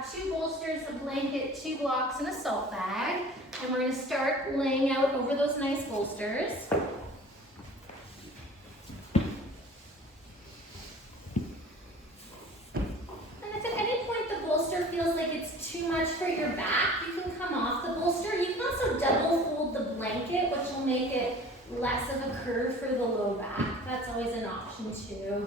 have 2 bolsters, a blanket, 2 blocks, and a salt bag. And we're going to start laying out over those nice bolsters. Feels like it's too much for your back, you can come off the bolster. You can also double fold the blanket, which will make it less of a curve for the low back. That's always an option too.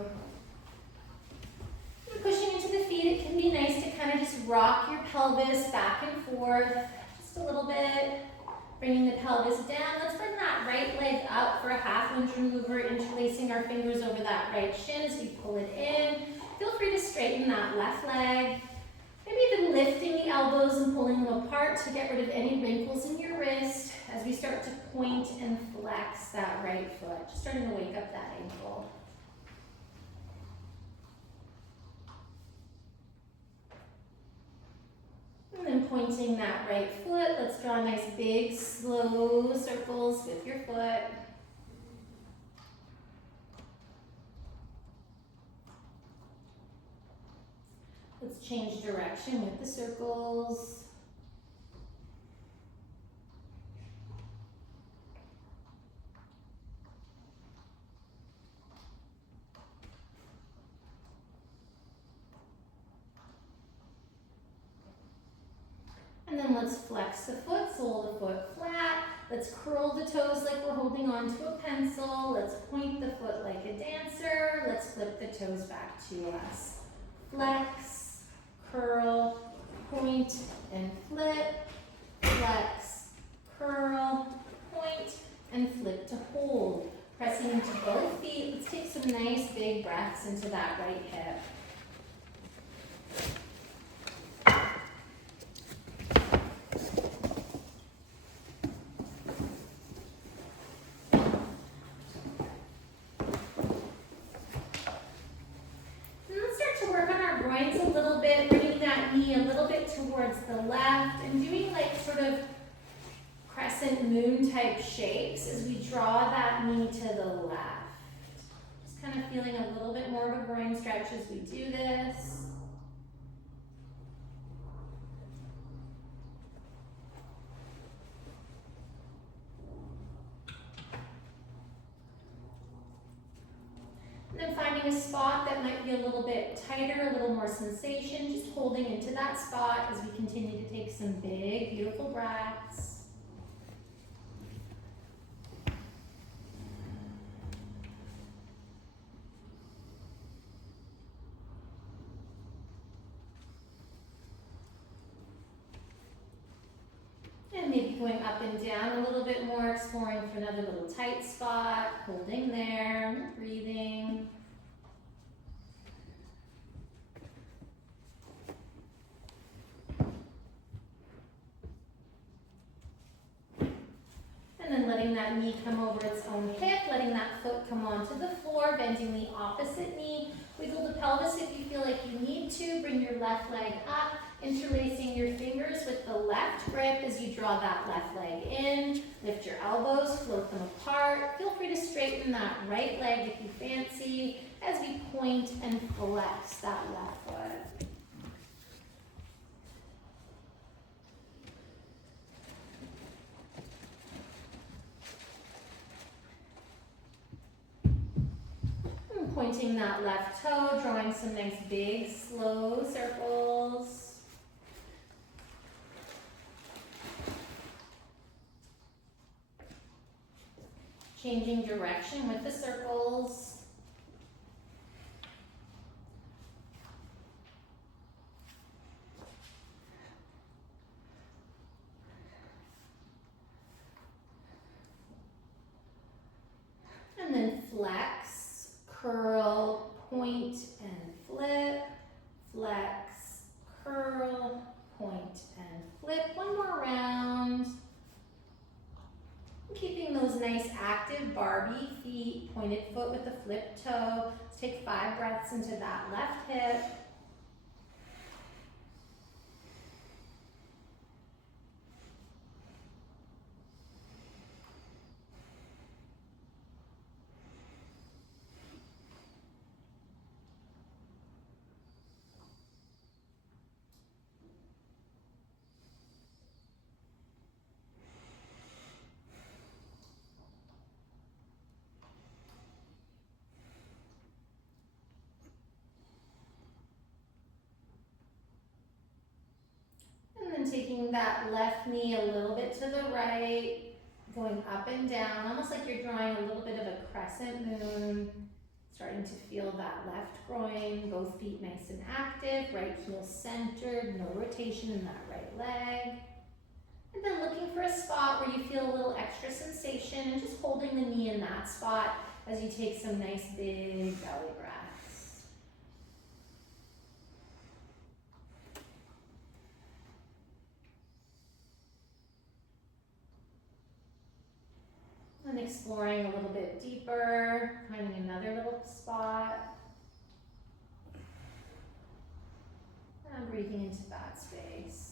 And pushing into the feet, it can be nice to kind of just rock your pelvis back and forth just a little bit. Bringing the pelvis down. Let's bring that right leg up for a half lunge maneuver, interlacing our fingers over that right shin as we pull it in. Feel free to straighten that left leg. Maybe even lifting the elbows and pulling them apart to get rid of any wrinkles in your wrist as we start to point and flex that right foot. Just starting to wake up that ankle. And then pointing that right foot, let's draw nice big slow circles with your foot. Let's change direction with the circles. And then let's flex the foot, sole the foot flat. Let's curl the toes like we're holding on to a pencil. Let's point the foot like a dancer. Let's flip the toes back to us. Flex, curl, point, and flip. Flex, curl, point, and flip to hold. Pressing into both feet. Let's take some nice big breaths into that right hip. Towards the left and doing like sort of crescent moon type shapes as we draw that knee to the left. Just kind of feeling a little bit more of a groin stretch as we do this. And then finding a spot that might be a little bit tighter, a little more sensation, just holding into that spot as we continue to take some big, beautiful breaths. And maybe going up and down a little bit more, exploring for another little tight spot, holding there, breathing. And then letting that knee come over its own hip, letting that foot come onto the floor, bending the opposite knee. Wiggle the pelvis if you feel like you need to. Bring your left leg up, interlacing your fingers with the left grip as you draw that left leg in. Lift your elbows, float them apart. Feel free to straighten that right leg if you fancy as we point and flex that left foot. Pointing that left toe, drawing some nice big slow circles. Changing direction with the circles. And then flex, curl, point, and flip. Flex, curl, point, and flip. One more round. Keeping those nice active Barbie feet, pointed foot with the flip toe. Let's take 5 breaths into that left hip. taking that left knee a little bit to the right, going up and down, almost like you're drawing a little bit of a crescent moon. Starting to feel that left groin, both feet nice and active, right heel centered, no rotation in that right leg. And then looking for a spot where you feel a little extra sensation and just holding the knee in that spot as you take some nice big belly breaths. And exploring a little bit deeper, finding another little spot. And breathing into that space.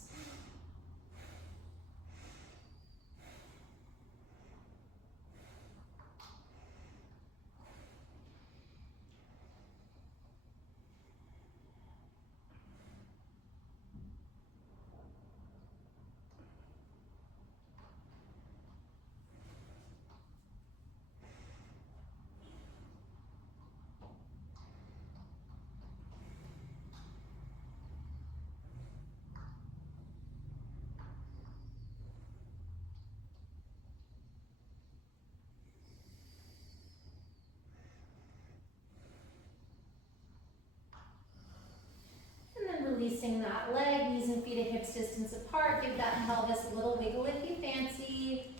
Releasing that leg, knees and feet at hips distance apart. Give that pelvis a little wiggle if you fancy.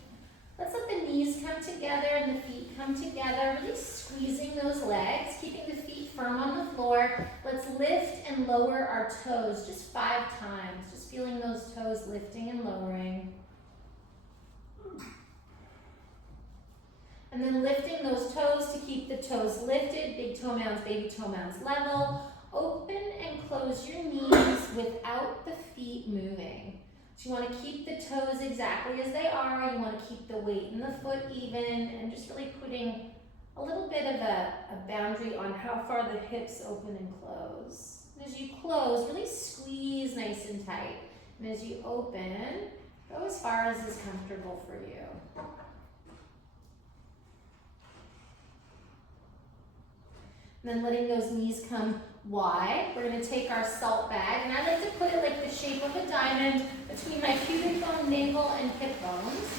Let's let the knees come together and the feet come together. Really squeezing those legs, keeping the feet firm on the floor. Let's lift and lower our toes just 5 times. Just feeling those toes lifting and lowering. And then lifting those toes to keep the toes lifted. Big toe mounds, baby toe mounds level. Open and close your knees without the feet moving. So you want to keep the toes exactly as they are. You want to keep the weight in the foot even, and just really putting a little bit of a boundary on how far the hips open and close. And as you close, really squeeze nice and tight. And as you open, go as far as is comfortable for you. And then letting those knees come wide. We're going to take our salt bag, and I like to put it like the shape of a diamond between my pubic bone, navel, and hip bones.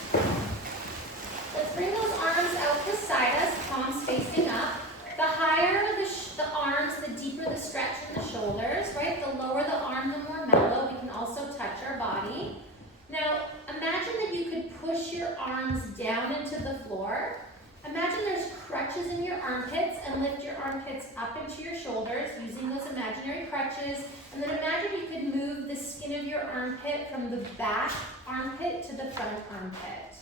Let's bring those arms out beside us, palms facing up. The higher the arms, the deeper the stretch in the shoulders, right? The lower the arm, the more mellow. We can also touch our body. Now, imagine that you could push your arms down into the floor. Imagine there's crutches in your armpits, and lift your armpits up into your shoulders using those imaginary crutches. And then imagine you could move the skin of your armpit from the back armpit to the front armpit.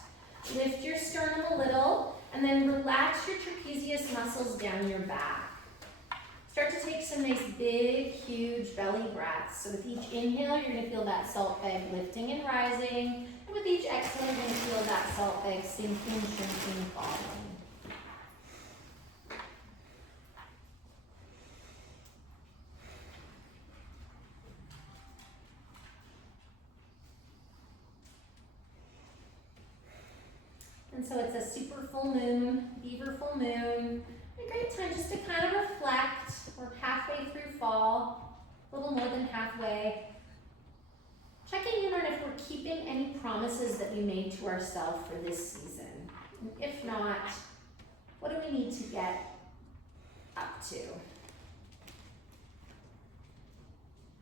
Lift your sternum a little, and then relax your trapezius muscles down your back. Start to take some nice big, huge belly breaths. So with each inhale, you're going to feel that salt bag lifting and rising. And with each exhale, you're going to feel that salt bag sinking, shrinking, falling. And so it's a super full moon, beaver full moon. A great time just to kind of reflect. We're halfway through fall, a little more than halfway. Checking in on if we're keeping any promises that we made to ourselves for this season. And if not, what do we need to get up to?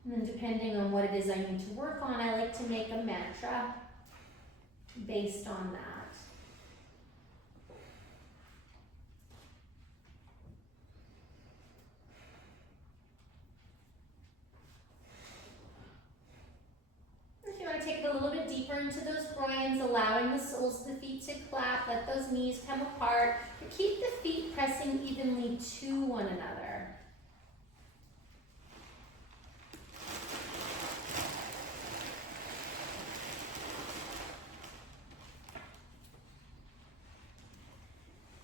And then depending on what it is I need to work on, I like to make a mantra based on that. Take it a little bit deeper into those groins, allowing the soles of the feet to clap. Let those knees come apart. But keep the feet pressing evenly to one another.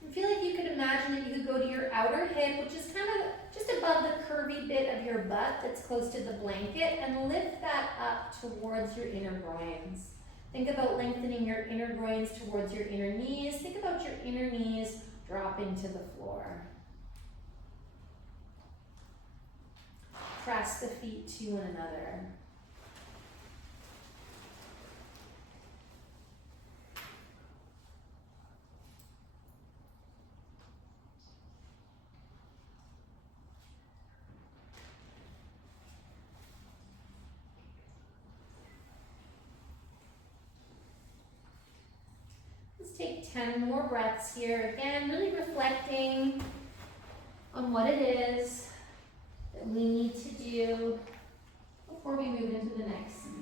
And feel like you could imagine that you could go to your outer hip, which is kind of just above the curvy bit of your butt that's close to the blanket, and lift that up towards your inner groins. Think about lengthening your inner groins towards your inner knees. Think about your inner knees dropping to the floor. Press the feet to one another. Let's take 10 more breaths here. Again, really reflecting on what it is that we need to do before we move into the next season.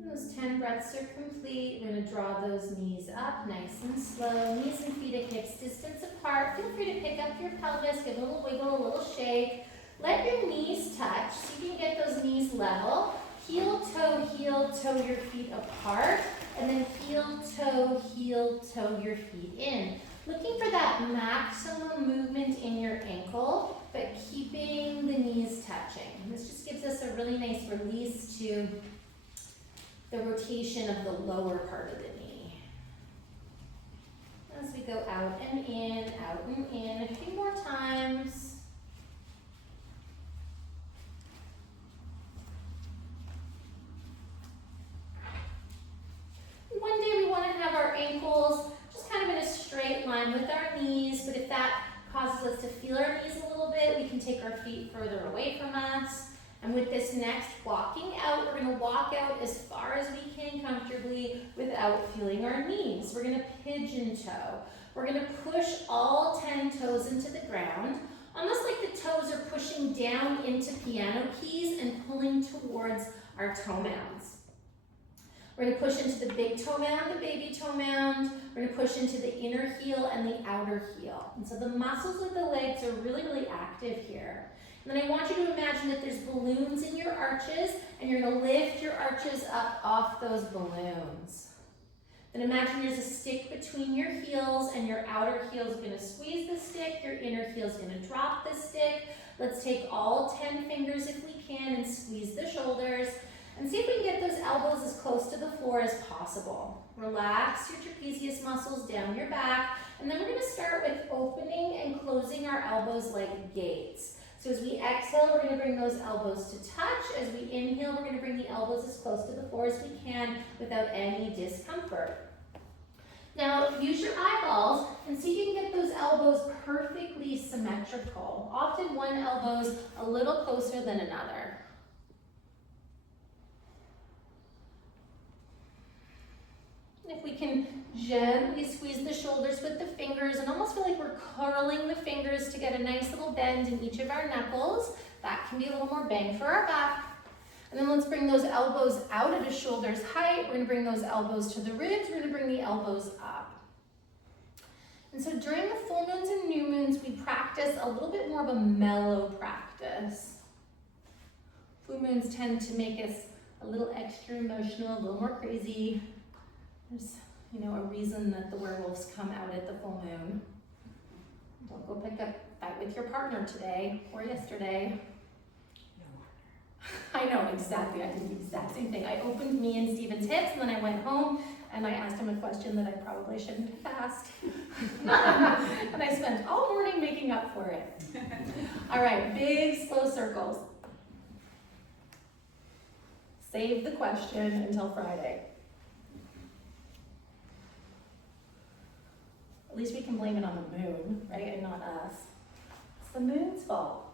Those 10 breaths are complete. We're going to draw those knees up nice and slow. Knees and feet at hips distance apart. Feel free to pick up your pelvis, give a little wiggle, a little shake. Let your knees touch so you can get those knees level. Heel, toe, your feet apart. And then heel, toe, your feet in. Looking for that maximum movement in your ankle, but keeping the knees touching. This just gives us a really nice release to the rotation of the lower part of the knee. As we go out and in, a few more times. One day we want to have our ankles just kind of in a straight line with our knees, but if that causes us to feel our knees a little bit, we can take our feet further away from us. And with this next walking out, we're going to walk out as far as we can comfortably without feeling our knees. We're going to pigeon toe. We're going to push all 10 toes into the ground, almost like the toes are pushing down into piano keys and pulling towards our toe mounds. We're going to push into the big toe mound, the baby toe mound. We're going to push into the inner heel and the outer heel. And so the muscles of the legs are really, really active here. And then I want you to imagine that there's balloons in your arches, and you're going to lift your arches up off those balloons. Then imagine there's a stick between your heels, and your outer heel is going to squeeze the stick, your inner heel is going to drop the stick. Let's take all 10 fingers if we can and squeeze the shoulders, and see if we can get those elbows as close to the floor as possible. Relax your trapezius muscles down your back, and then we're going to start with opening and closing our elbows like gates. So as we exhale, we're going to bring those elbows to touch. As we inhale, we're going to bring the elbows as close to the floor as we can without any discomfort. Now, use your eyeballs and see if you can get those elbows perfectly symmetrical. Often one elbow's a little closer than another. If we can gently squeeze the shoulders with the fingers and almost feel like we're curling the fingers to get a nice little bend in each of our knuckles, that can be a little more bang for our buck. And then let's bring those elbows out at a shoulder's height. We're going to bring those elbows to the ribs. We're going to bring the elbows up. And so during the full moons and new moons, we practice a little bit more of a mellow practice. Full moons tend to make us a little extra emotional, a little more crazy. There's, a reason that the werewolves come out at the full moon. Don't go pick up a fight with your partner today or yesterday. I know, exactly. I did the exact same thing. I opened me and Stephen's hips, and then I went home and I asked him a question that I probably shouldn't have asked. And I spent all morning making up for it. All right, big, slow circles. Save the question until Friday. least we can blame it on the moon, right, and not us. It's the moon's fault.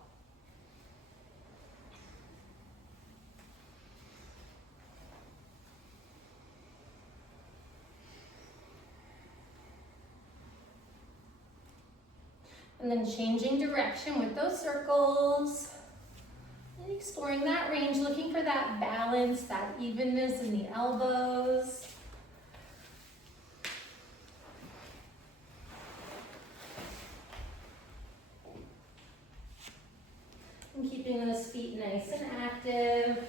And then changing direction with those circles. And exploring that range, looking for that balance, that evenness in the elbows. And keeping those feet nice and active.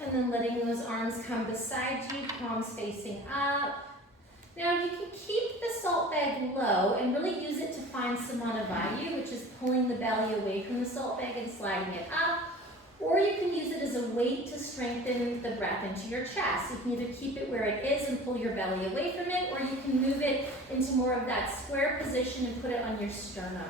And then letting those arms come beside you, palms facing up. Now you can keep the salt bag low and really use it to find Samana Vayu, which is pulling the belly away from the salt bag and sliding it up. Or you can use it as a weight to strengthen the breath into your chest. You can either keep it where it is and pull your belly away from it, or you can move it into more of that square position and put it on your sternum.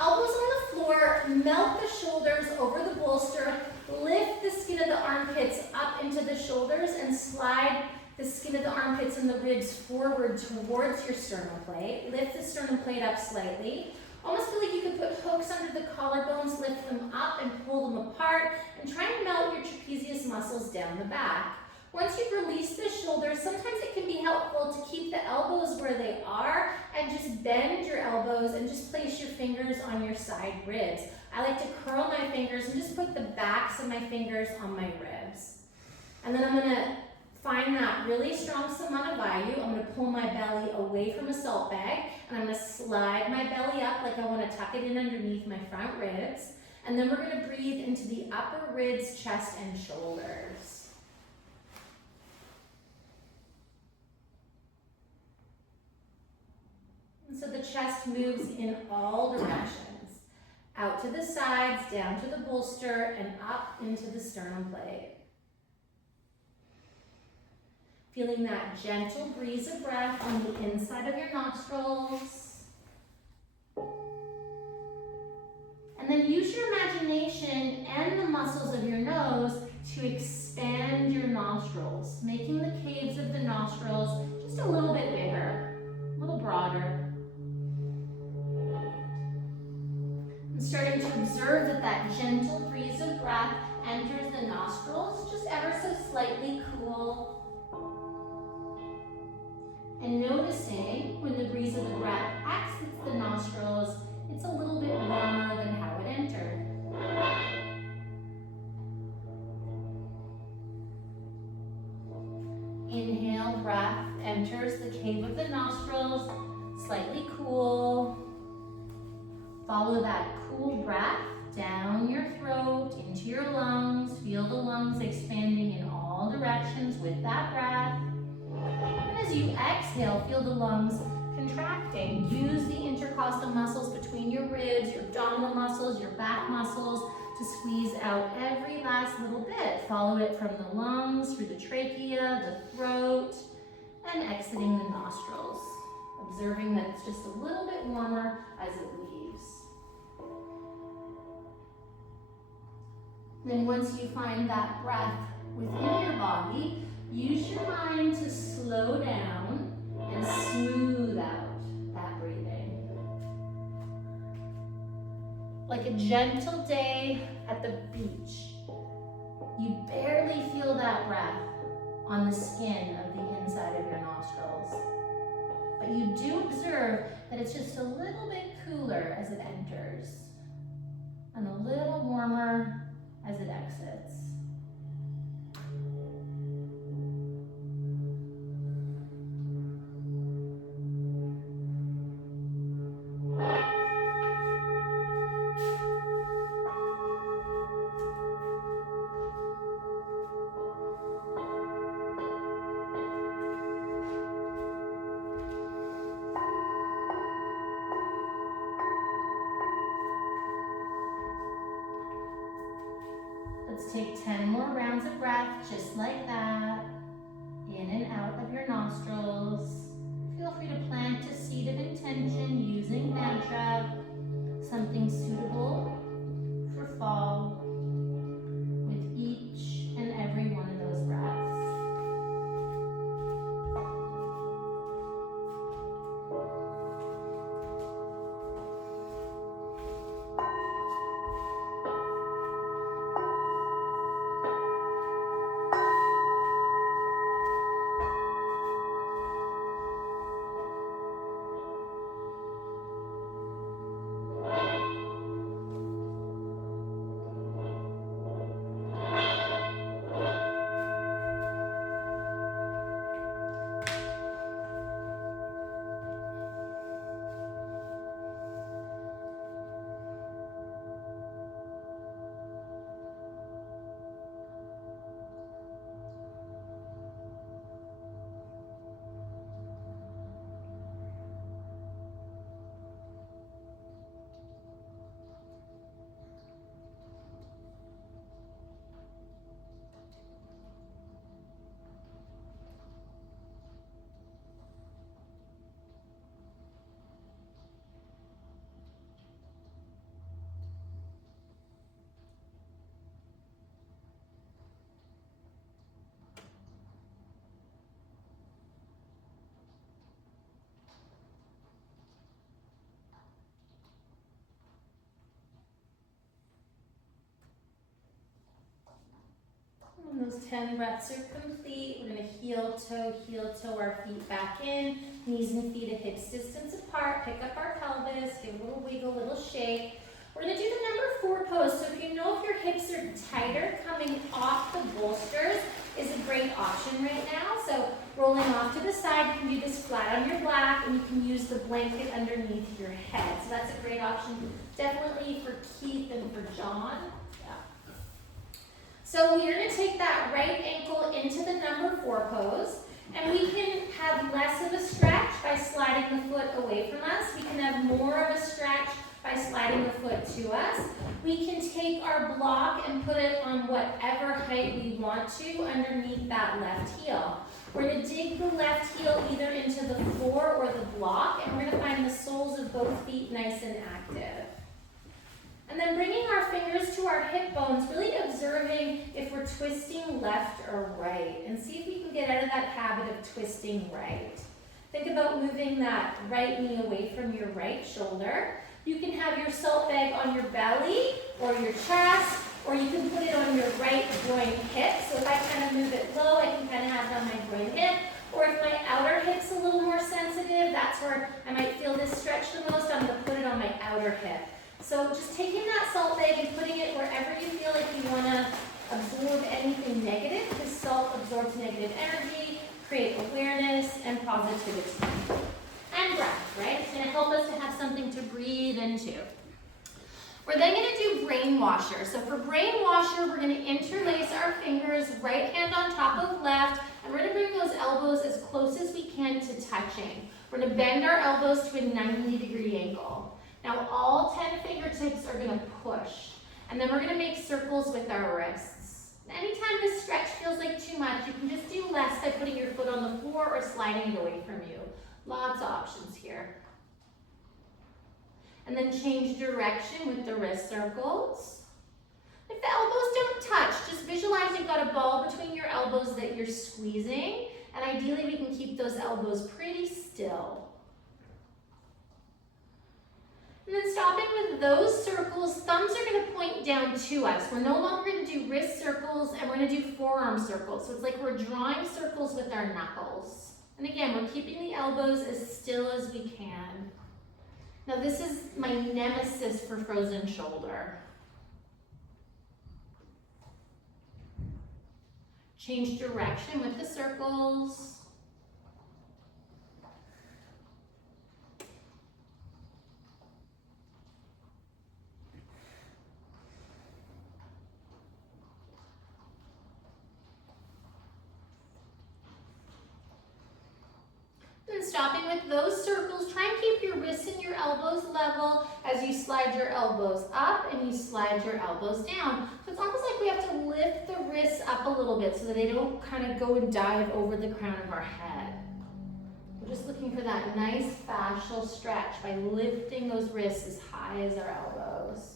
Elbows on the floor, melt the shoulders over the bolster, lift the skin of the armpits up into the shoulders and slide the skin of the armpits and the ribs forward towards your sternum plate. Lift the sternum plate up slightly. Almost feel like you could put hooks under the collarbones, lift them up and pull them apart, and try and melt your trapezius muscles down the back. Once you've released the shoulders, sometimes it can be helpful to keep the elbows where they are and just bend your elbows and just place your fingers on your side ribs. I like to curl my fingers and just put the backs of my fingers on my ribs. And then I'm gonna find that really strong Samana Vayu. I'm gonna pull my belly away from a salt bag, and I'm gonna slide my belly up like I wanna tuck it in underneath my front ribs. And then we're gonna breathe into the upper ribs, chest, and shoulders. And so the chest moves in all directions. Out to the sides, down to the bolster, and up into the sternum plate. Feeling that gentle breeze of breath on the inside of your nostrils. And then use your imagination and the muscles of your nose to expand your nostrils, making the caves of the nostrils just a little bit bigger, a little broader. And starting to observe that gentle breeze of breath enters the nostrils, just ever so slightly cool. And noticing when the breeze of the breath exits the nostrils, it's a little bit warmer than how it entered. Inhale, breath enters the cave of the nostrils, slightly cool. Follow that cool breath down your throat, into your lungs. Feel the lungs expanding in all directions with that breath. And as you exhale, feel the lungs contracting. Use the intercostal muscles between your ribs, your abdominal muscles, your back muscles to squeeze out every last little bit. Follow it from the lungs, through the trachea, the throat, and exiting the nostrils. Observing that it's just a little bit warmer as it leaves. Then once you find that breath within your body, use your mind to slow down and smooth out that breathing. Like a gentle day at the beach. You barely feel that breath on the skin of the inside of your nostrils. But you do observe that it's just a little bit cooler as it enters and a little warmer as it exits. Let's take 10 more rounds of breath, just like that. in and out of your nostrils. Feel free to plant a seed of intention using mantra, something suitable for fall with each and every one of those breaths. When those 10 breaths are complete, we're going to heel toe our feet back in, knees and feet at hips distance apart, pick up our pelvis, give a little wiggle, little shake. We're going to do the number 4 pose. So if you know if your hips are tighter, coming off the bolsters is a great option right now. So rolling off to the side, you can do this flat on your back, and you can use the blanket underneath your head. So that's a great option, definitely for Keith and for John. So we're going to take that right ankle into the number 4 pose, and we can have less of a stretch by sliding the foot away from us. We can have more of a stretch by sliding the foot to us. We can take our block and put it on whatever height we want to underneath that left heel. We're going to dig the left heel either into the floor or the block, and we're going to find the soles of both feet nice and active. And then bringing our fingers to our hip bones, really observing if we're twisting left or right, and see if we can get out of that habit of twisting right. Think about moving that right knee away from your right shoulder. You can have your salt bag on your belly or your chest, or you can put it on your right groin hip. So if I kind of move it low, I can kind of have it on my groin hip. Or if my outer hip's a little more sensitive, that's where I might feel this stretch the most, I'm going to put it on my outer hip. So just taking that salt bag and putting it wherever you feel like you want to absorb anything negative, because salt absorbs negative energy, create awareness and positivity. And breath, right? It's going to help us to have something to breathe into. We're then going to do brain washer. So for brain washer, we're going to interlace our fingers, right hand on top of left, and we're going to bring those elbows as close as we can to touching. We're going to bend our elbows to a 90-degree angle. Now all 10 fingertips are going to push, and then we're going to make circles with our wrists. Anytime this stretch feels like too much, you can just do less by putting your foot on the floor or sliding it away from you. Lots of options here. And then change direction with the wrist circles. If the elbows don't touch, just visualize you've got a ball between your elbows that you're squeezing, and ideally we can keep those elbows pretty still. And then stopping with those circles, thumbs are going to point down to us. We're no longer going to do wrist circles, and we're going to do forearm circles. So it's like we're drawing circles with our knuckles. And again, we're keeping the elbows as still as we can. Now this is my nemesis for frozen shoulder. Change direction with the circles. And stopping with those circles, try and keep your wrists and your elbows level as you slide your elbows up and you slide your elbows down. So it's almost like like we have to lift the wrists up a little bit so that they don't kind of go and dive over the crown of our head. We're just looking for that nice fascial stretch by lifting those wrists as high as our elbows.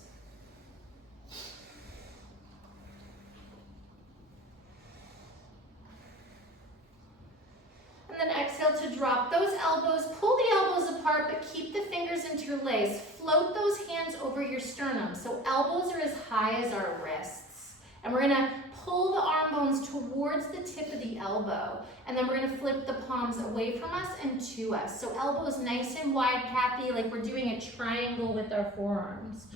And then exhale to drop those elbows. Pull the elbows apart, but keep the fingers interlaced. Float those hands over your sternum. So elbows are as high as our wrists. And we're gonna pull the arm bones towards the tip of the elbow. And then we're gonna flip the palms away from us and to us. So elbows nice and wide, Kathy, like we're doing a triangle with our forearms.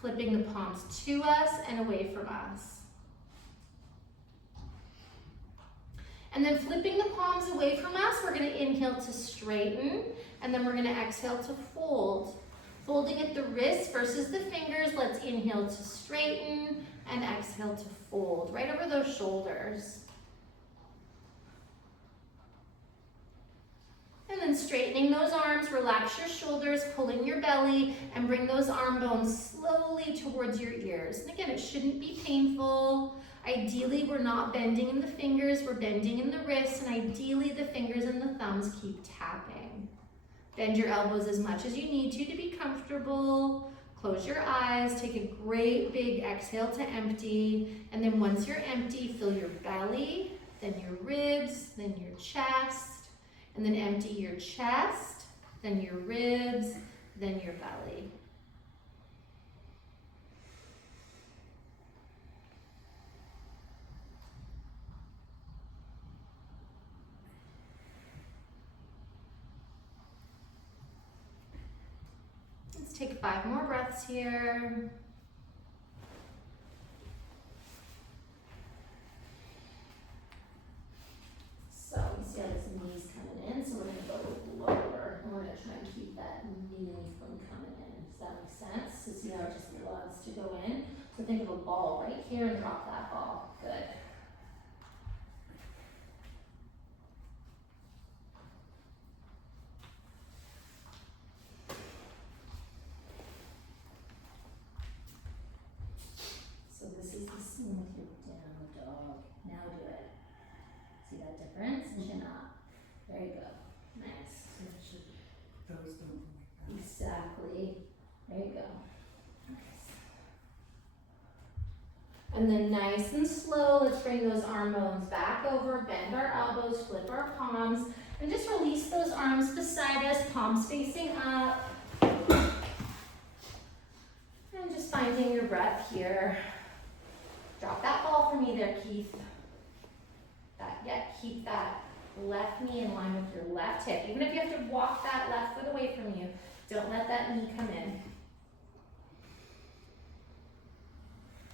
Flipping the palms to us and away from us. And then flipping the palms away from us, we're gonna inhale to straighten, and then we're gonna exhale to fold. Folding at the wrists versus the fingers, let's inhale to straighten, and exhale to fold, right over those shoulders. And then straightening those arms, relax your shoulders, pulling your belly, and bring those arm bones slowly towards your ears. And again, it shouldn't be painful. Ideally, we're not bending in the fingers, we're bending in the wrists, and ideally the fingers and the thumbs keep tapping. Bend your elbows as much as you need to be comfortable. Close your eyes, take a great big exhale to empty, and then once you're empty, fill your belly, then your ribs, then your chest, and then empty your chest, then your ribs, then your belly. Let's take 5 more breaths here. So you see how this knee's coming in, so we're gonna go lower, and we're gonna try and keep that knee from coming in. Does that make sense? So see how it just loves to go in? So think of a ball right here and drop that ball. Good. So this is the scene with your down dog. Now do it. See that difference? Chin up. There you go. Nice. Exactly. There you go. Nice. And then nice and slow, let's bring those arm bones back over, bend our elbows, flip our palms, and just release those arms beside us, palms facing up. And just finding your breath here. Drop that ball for me there, Keith. Keep that left knee in line with your left hip. Even if you have to walk that left foot away from you, don't let that knee come in.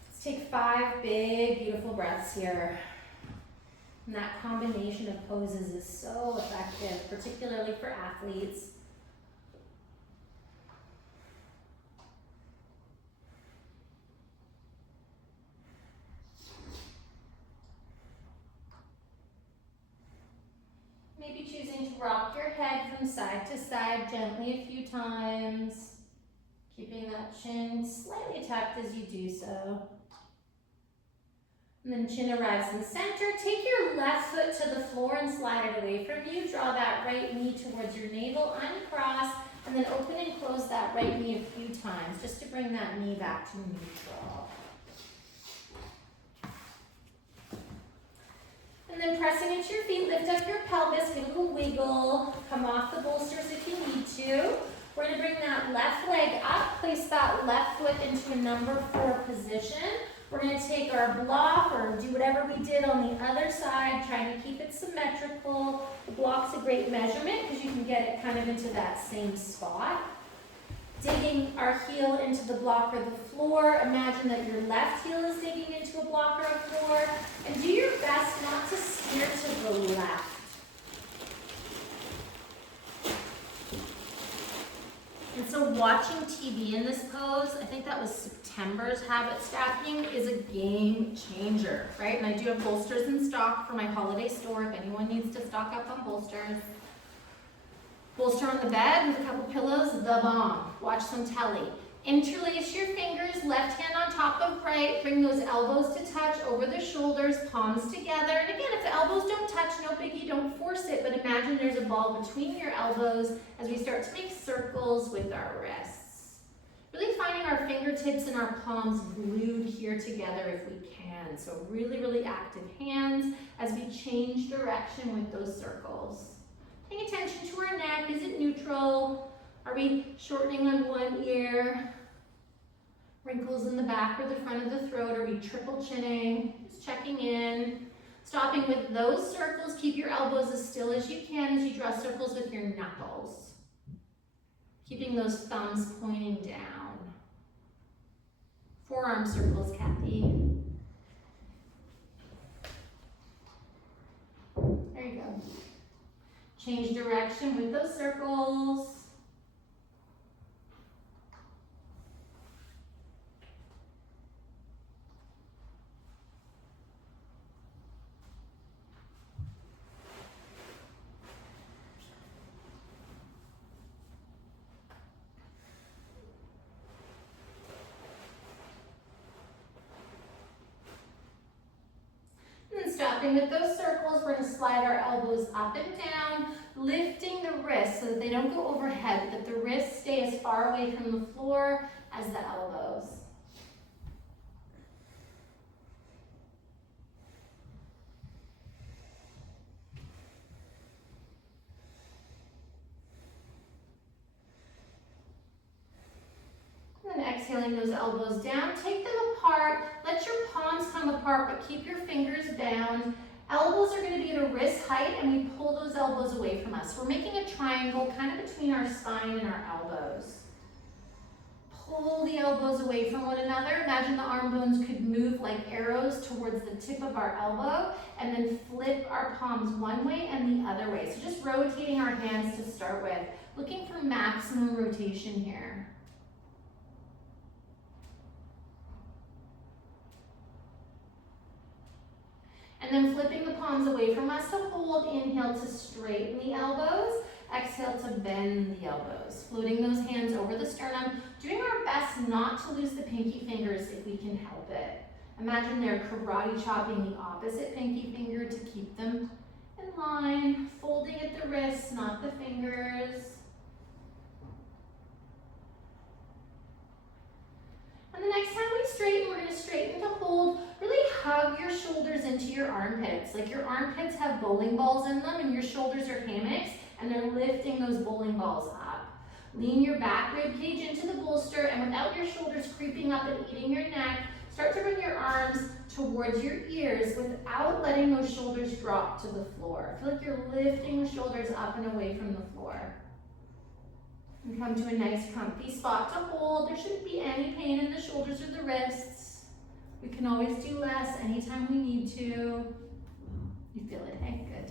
Let's take 5 big, beautiful breaths here. And that combination of poses is so effective, particularly for athletes. Maybe choosing to rock your head from side to side gently a few times, keeping that chin slightly tucked as you do so. And then chin arrives in center. Take your left foot to the floor and slide it away from you. Draw that right knee towards your navel, uncross, and then open and close that right knee a few times just to bring that knee back to neutral. And then pressing into your feet, lift up your pelvis, give a little wiggle, come off the bolsters if you need to. We're gonna bring that left leg up, place that left foot into a number 4 position. We're gonna take our block or do whatever we did on the other side, trying to keep it symmetrical. The block's a great measurement because you can get it kind of into that same spot. Digging our heel into the block or the floor. Imagine that your left heel is digging into a block or a floor. And do your best not to steer to the left. And so watching TV in this pose, I think that was September's habit stacking, is a game changer, right? And I do have bolsters in stock for my holiday store if anyone needs to stock up on bolsters. Bolster on the bed with a couple pillows, the bomb. Watch some telly. Interlace your fingers, left hand on top of right. Bring those elbows to touch over the shoulders, palms together. And again, if the elbows don't touch, no biggie, don't force it, but imagine there's a ball between your elbows as we start to make circles with our wrists. Really finding our fingertips and our palms glued here together if we can. So really, really active hands as we change direction with those circles. Paying attention to our neck. Is it neutral? Are we shortening on one ear? Wrinkles in the back or the front of the throat? Are we triple chinning? Just checking in. Stopping with those circles. Keep your elbows as still as you can as you draw circles with your knuckles. Keeping those thumbs pointing down. Forearm circles, Kathy. There you go. Change direction with those circles. Stopping with those circles, we're going to slide our elbows up and down, lifting the wrists so that they don't go overhead, but that the wrists stay as far away from the floor as the elbows. And then exhaling those elbows down, take them apart, let your palms come apart, but keep your fingers bound. Elbows are going to be at a wrist height, and we pull those elbows away from us. We're making a triangle kind of between our spine and our elbows. Pull the elbows away from one another. Imagine the arm bones could move like arrows towards the tip of our elbow, and then flip our palms one way and the other way. So just rotating our hands to start with, looking for maximum rotation here. And then flipping the palms away from us to hold. Inhale to straighten the elbows. Exhale to bend the elbows. Floating those hands over the sternum. Doing our best not to lose the pinky fingers if we can help it. Imagine they're karate chopping the opposite pinky finger to keep them in line. Folding at the wrists, not the fingers. And the next time we straighten, we're going to straighten to hold. Really hug your shoulders into your armpits. Like your armpits have bowling balls in them and your shoulders are hammocks, and they're lifting those bowling balls up. Lean your back rib cage into the bolster, and without your shoulders creeping up and eating your neck, start to bring your arms towards your ears without letting those shoulders drop to the floor. Feel like you're lifting the shoulders up and away from the floor. And come to a nice comfy spot to hold. There shouldn't be any pain in the shoulders or the wrists. We can always do less anytime we need to. You feel it, hey? Good.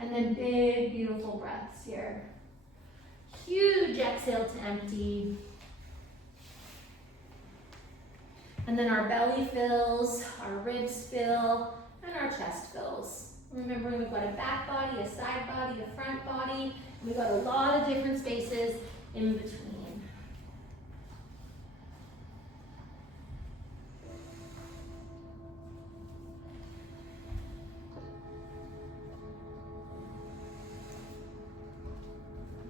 And then big, beautiful breaths here. Huge exhale to empty. And then our belly fills, our ribs fill, and our chest fills. Remember, we've got a back body, a side body, a front body. We've got a lot of different spaces in between.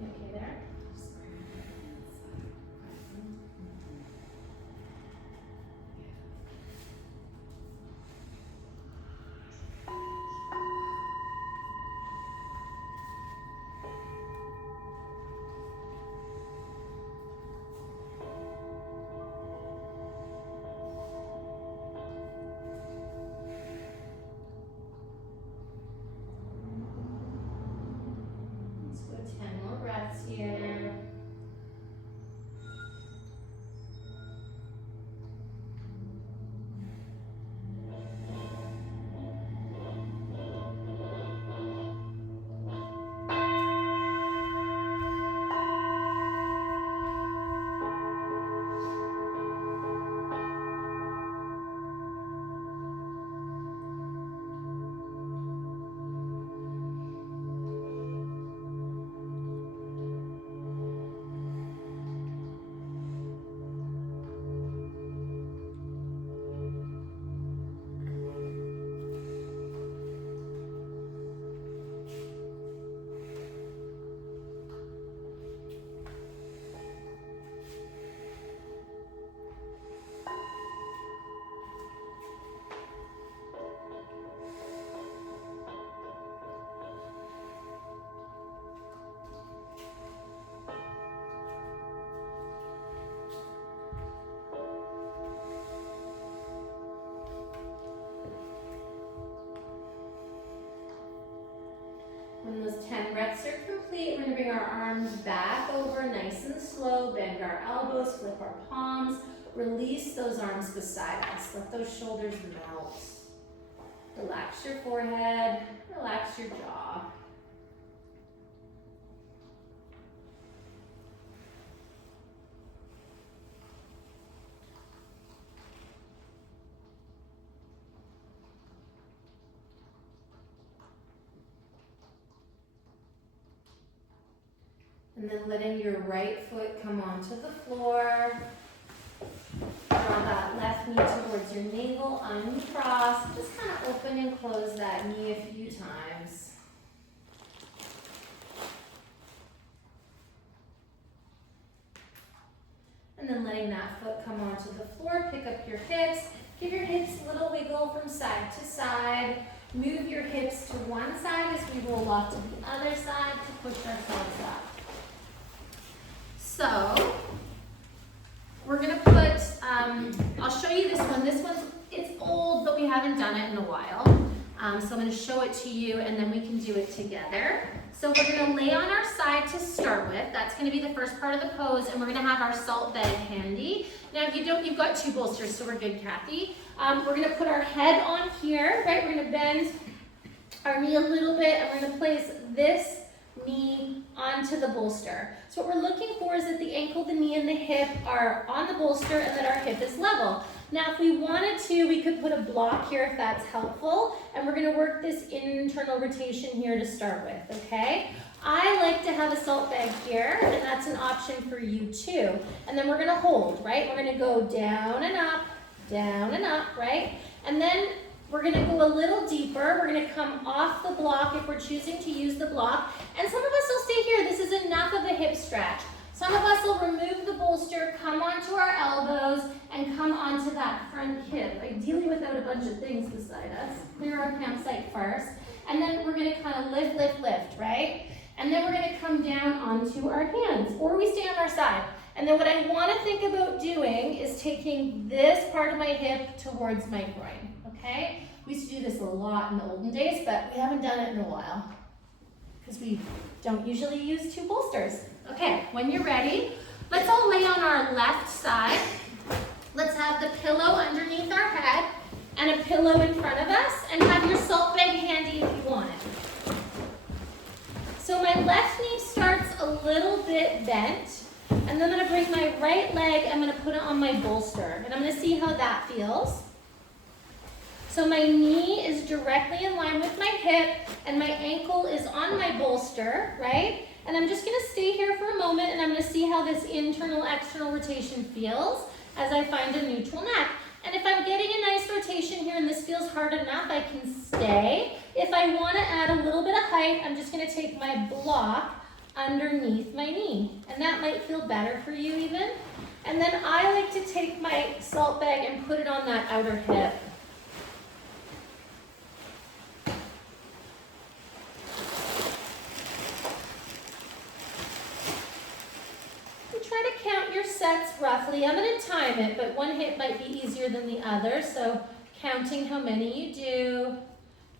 You okay there? 10 reps are complete. We're gonna bring our arms back over nice and slow, bend our elbows, flip our palms, release those arms beside us. Let those shoulders melt. Relax your forehead, relax your jaw. And then letting your right foot come onto the floor. Draw that left knee towards your navel, uncross. Just kind of open and close that knee a few times. And then letting that foot come onto the floor, pick up your hips. Give your hips a little wiggle from side to side. Move your hips to one side as we roll off to the other side to push ourselves up. So, we're gonna put, I'll show you this one. This one's, it's old, but we haven't done it in a while. So I'm gonna show it to you and then we can do it together. So we're gonna lay on our side to start with. That's gonna be the first part of the pose, and we're gonna have our salt bag handy. Now if you don't, you've got 2 bolsters, so we're good, Kathy. We're gonna put our head on here, right? We're gonna bend our knee a little bit, and we're gonna place this knee onto the bolster. So what we're looking for is that the ankle, the knee, and the hip are on the bolster and that our hip is level. Now if we wanted to, we could put a block here if that's helpful, and we're gonna work this internal rotation here to start with, okay? I like to have a salt bag here, and that's an option for you too. And then we're gonna hold, right? We're gonna go down and up, right? And then we're gonna go a little deeper. We're gonna come off the block if we're choosing to use the block. And some of us will stay here. This is enough of a hip stretch. Some of us will remove the bolster, come onto our elbows, and come onto that front hip, ideally without a bunch of things beside us. Clear our campsite first. And then we're gonna kind of lift, right? And then we're gonna come down onto our hands, or we stay on our side. And then what I wanna think about doing is taking this part of my hip towards my groin. Okay? We used to do this a lot in the olden days, but we haven't done it in a while because we don't usually use 2 bolsters. Okay, when you're ready, let's all lay on our left side. Let's have the pillow underneath our head and a pillow in front of us, and have your salt bag handy if you want it. So my left knee starts a little bit bent, and then I'm gonna bring my right leg, I'm gonna put it on my bolster, and I'm gonna see how that feels. So my knee is directly in line with my hip, and my ankle is on my bolster, right? And I'm just gonna stay here for a moment, and I'm gonna see how this internal, external rotation feels as I find a neutral neck. And if I'm getting a nice rotation here and this feels hard enough, I can stay. If I wanna add a little bit of height, I'm just gonna take my block underneath my knee. And that might feel better for you even. And then I like to take my salt bag and put it on that outer hip. Try to count your sets roughly. I'm going to time it, but one hip might be easier than the other, so counting how many you do,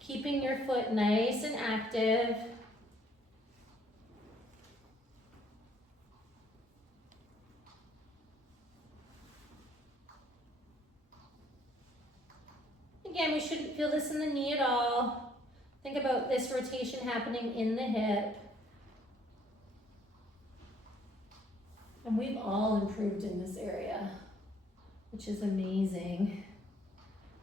keeping your foot nice and active. Again, we shouldn't feel this in the knee at all. Think about this rotation happening in the hip. And we've all improved in this area, which is amazing.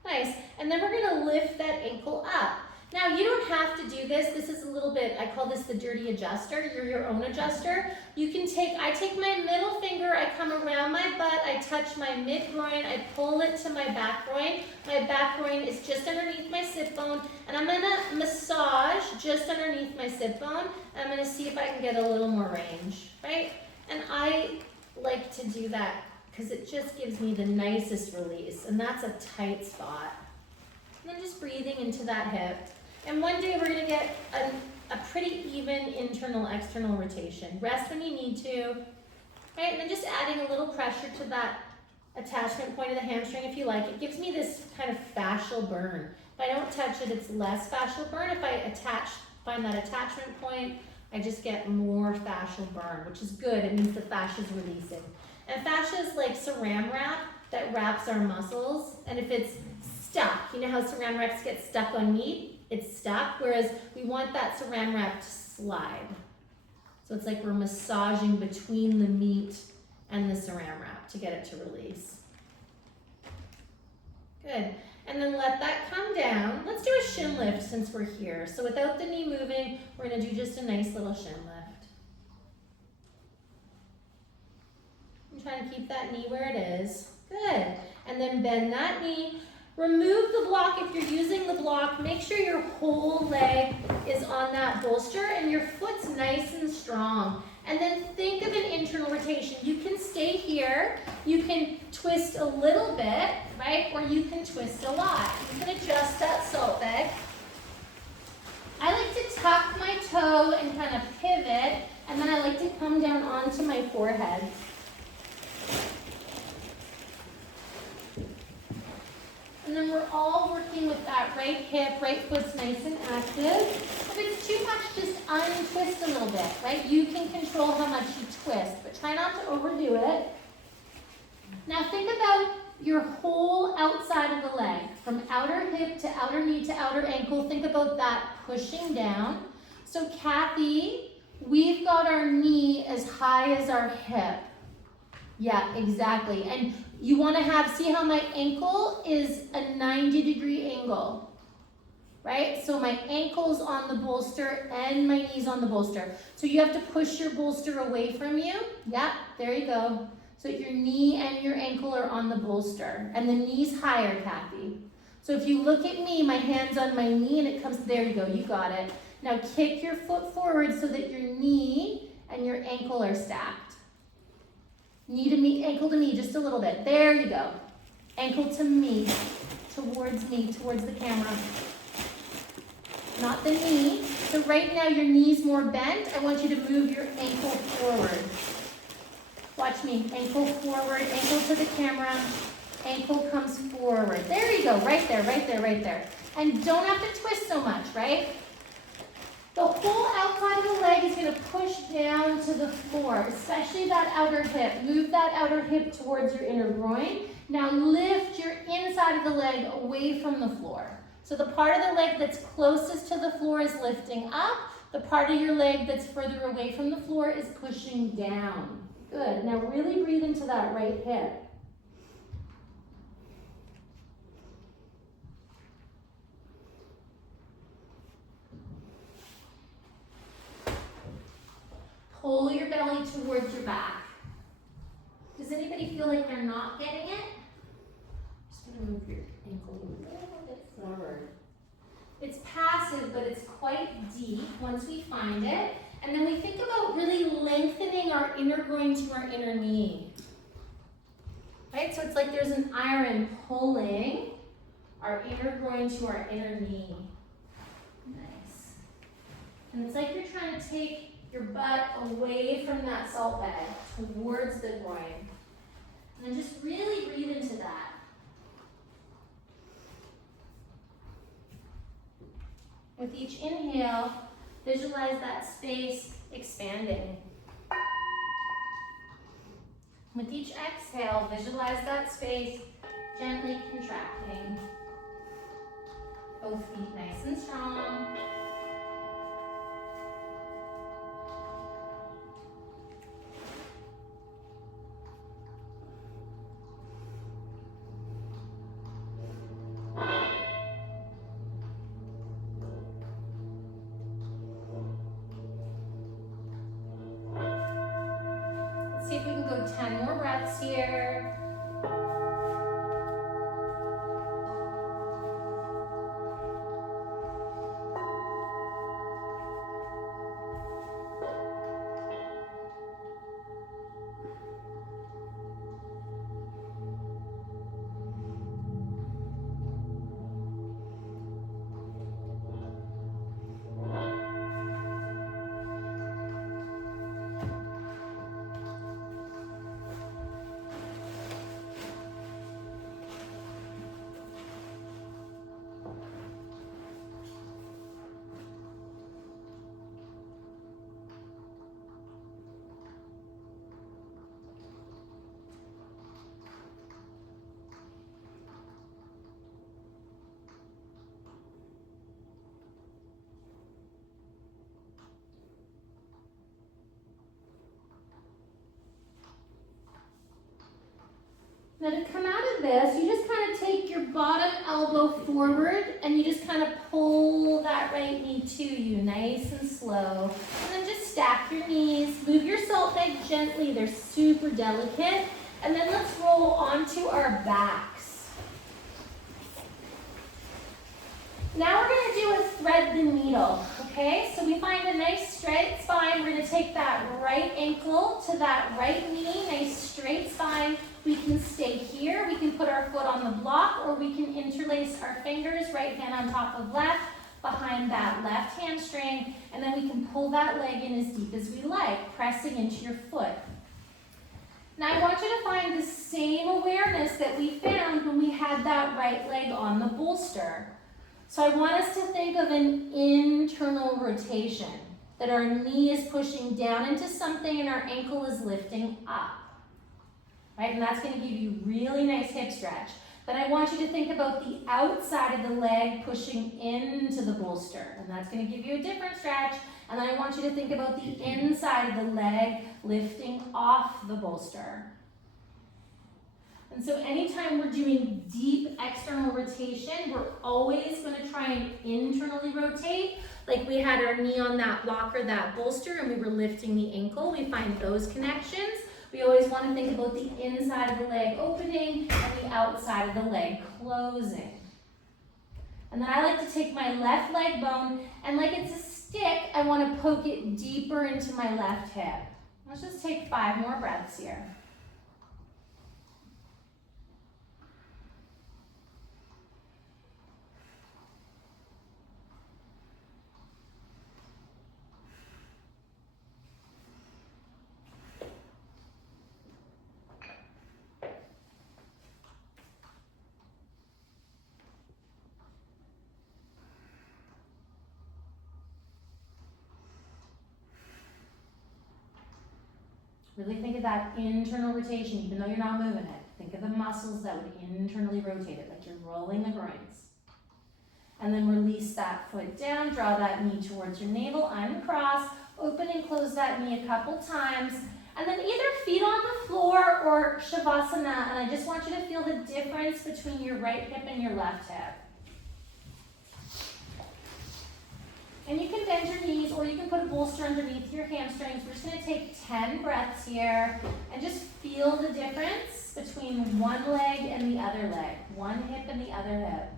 Nice. And then we're gonna lift that ankle up. Now you don't have to do this. This is a little bit, I call this the dirty adjuster. You're your own adjuster. You can I take my middle finger, I come around my butt, I touch my mid-groin, I pull it to my back groin. My back groin is just underneath my sit bone, and I'm gonna massage just underneath my sit bone. I'm gonna see if I can get a little more range, right? And I like to do that because it just gives me the nicest release, and that's a tight spot. And then just breathing into that hip. And one day we're gonna get a pretty even internal, external rotation. Rest when you need to, right? And then just adding a little pressure to that attachment point of the hamstring if you like. It gives me this kind of fascial burn. If I don't touch it, it's less fascial burn. If I attach find that attachment point, I just get more fascial burn, which is good. It means the fascia is releasing. And fascia is like saran wrap that wraps our muscles. And if it's stuck, you know how saran wraps get stuck on meat? It's stuck, whereas we want that saran wrap to slide. So it's like we're massaging between the meat and the saran wrap to get it to release. Good. And then let that come down. Let's do a shin lift since we're here. So without the knee moving, we're gonna do just a nice little shin lift. I'm trying to keep that knee where it is. Good. And then bend that knee. Remove the block. If you're using the block, make sure your whole leg is on that bolster and your foot's nice and strong. And then think of an internal rotation. You can stay here, you can twist a little bit, right? Or you can twist a lot. You can adjust that salt bag. I like to tuck my toe and kind of pivot, and then I like to come down onto my forehead. And then we're all working with that right hip, right foot's nice and active. If it's too much, just untwist a little bit, right? You can control how much you twist, but try not to overdo it. Now think about your whole outside of the leg, from outer hip to outer knee to outer ankle. Think about that pushing down. So Kathy, we've got our knee as high as our hip. Yeah, exactly. And you want to have, see how my ankle is a 90-degree angle, right? So my ankle's on the bolster and my knee's on the bolster. So you have to push your bolster away from you. Yeah, there you go. So your knee and your ankle are on the bolster and the knee's higher, Kathy. So if you look at me, my hand's on my knee and it comes, there you go, you got it. Now kick your foot forward so that your knee and your ankle are stacked. Knee to me, ankle to me, just a little bit. There you go. Ankle to me, towards the camera. Not the knee. So right now your knee's more bent. I want you to move your ankle forward. Watch me. Ankle forward, ankle to the camera. Ankle comes forward. There you go. Right there, right there, right there. And don't have to twist so much, right? The whole outside of the leg is going to push down to the floor, especially that outer hip. Move that outer hip towards your inner groin. Now lift your inside of the leg away from the floor. So the part of the leg that's closest to the floor is lifting up. The part of your leg that's further away from the floor is pushing down. Good. Now really breathe into that right hip. Pull your belly towards your back. Does anybody feel like they're not getting it? Just gonna move your ankle a little bit forward. It's passive, but it's quite deep once we find it. And then we think about really lengthening our inner groin to our inner knee. Right, so it's like there's an iron pulling our inner groin to our inner knee. Nice. And it's like you're trying to take your butt away from that salt bag towards the groin. And then just really breathe into that. With each inhale, visualize that space expanding. With each exhale, visualize that space gently contracting. Both feet nice and strong. See if we can go 10 more breaths here. Now to come out of this, you just kind of take your bottom elbow forward and you just kind of pull that right knee to you, nice and slow. And then just stack your knees, move your salt bag gently, they're super delicate. And then let's roll onto our backs. Now we're going to do a thread the needle, okay? So we find a nice straight spine. We're going to take that right ankle to that right knee, nice straight spine. We can stay here. We can put our foot on the block, or we can interlace our fingers, right hand on top of left, behind that left hamstring, and then we can pull that leg in as deep as we like, pressing into your foot. Now I want you to find the same awareness that we found when we had that right leg on the bolster. So I want us to think of an internal rotation, that our knee is pushing down into something and our ankle is lifting up, right? And that's going to give you really nice hip stretch. Then I want you to think about the outside of the leg pushing into the bolster, and that's going to give you a different stretch. And then I want you to think about the inside of the leg lifting off the bolster. And so anytime we're doing deep external rotation, we're always going to try and internally rotate. Like we had our knee on that block or that bolster and we were lifting the ankle. We find those connections. We always want to think about the inside of the leg opening and the outside of the leg closing. And then I like to take my left leg bone and like it's a stick, I want to poke it deeper into my left hip. Let's just take 5 more breaths here. Really think of that internal rotation, even though you're not moving it. Think of the muscles that would internally rotate it, like you're rolling the groins. And then release that foot down, draw that knee towards your navel, uncross, open and close that knee a couple times. And then either feet on the floor or Shavasana, and I just want you to feel the difference between your right hip and your left hip. And you can bend your knees or you can put a bolster underneath your hamstrings. We're just going to take 10 breaths here and just feel the difference between one leg and the other leg, one hip and the other hip.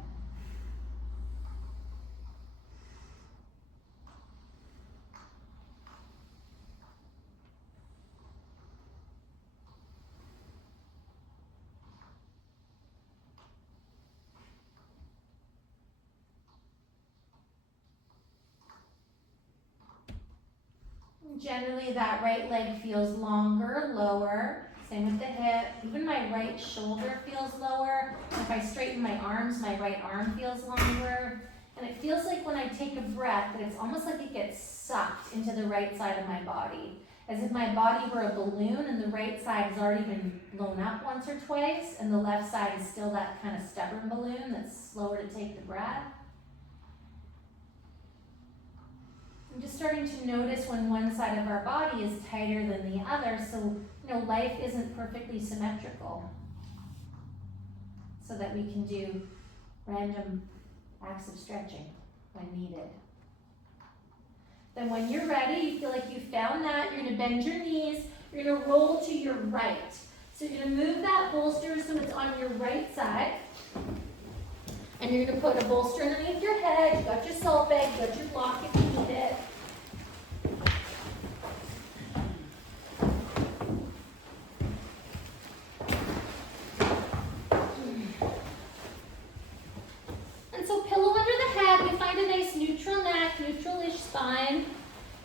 Generally, that right leg feels longer, lower. Same with the hip. Even my right shoulder feels lower. If I straighten my arms, my right arm feels longer. And it feels like when I take a breath that it's almost like it gets sucked into the right side of my body. As if my body were a balloon and the right side has already been blown up once or twice and the left side is still that kind of stubborn balloon that's slower to take the breath. I'm just starting to notice when one side of our body is tighter than the other, so life isn't perfectly symmetrical. So that we can do random acts of stretching when needed. Then when you're ready, you feel like you found that, you're gonna bend your knees, you're gonna roll to your right. So you're gonna move that bolster so it's on your right side. And you're going to put a bolster underneath your head. You've got your salt bag, you've got your block if you need it. And so pillow under the head, we find a nice neutral neck, neutral-ish spine.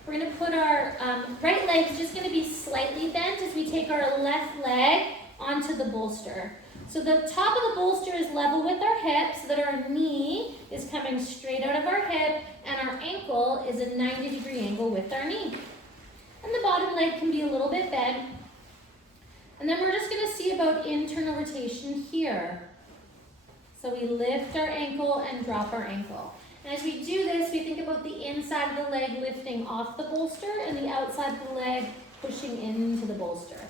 We're going to put our right leg is just going to be slightly bent as we take our left leg onto the bolster. So the top of the bolster is level with our hip so that our knee is coming straight out of our hip and our ankle is a 90-degree angle with our knee. And the bottom leg can be a little bit bent. And then we're just going to see about internal rotation here. So we lift our ankle and drop our ankle. And as we do this, we think about the inside of the leg lifting off the bolster and the outside of the leg pushing into the bolster.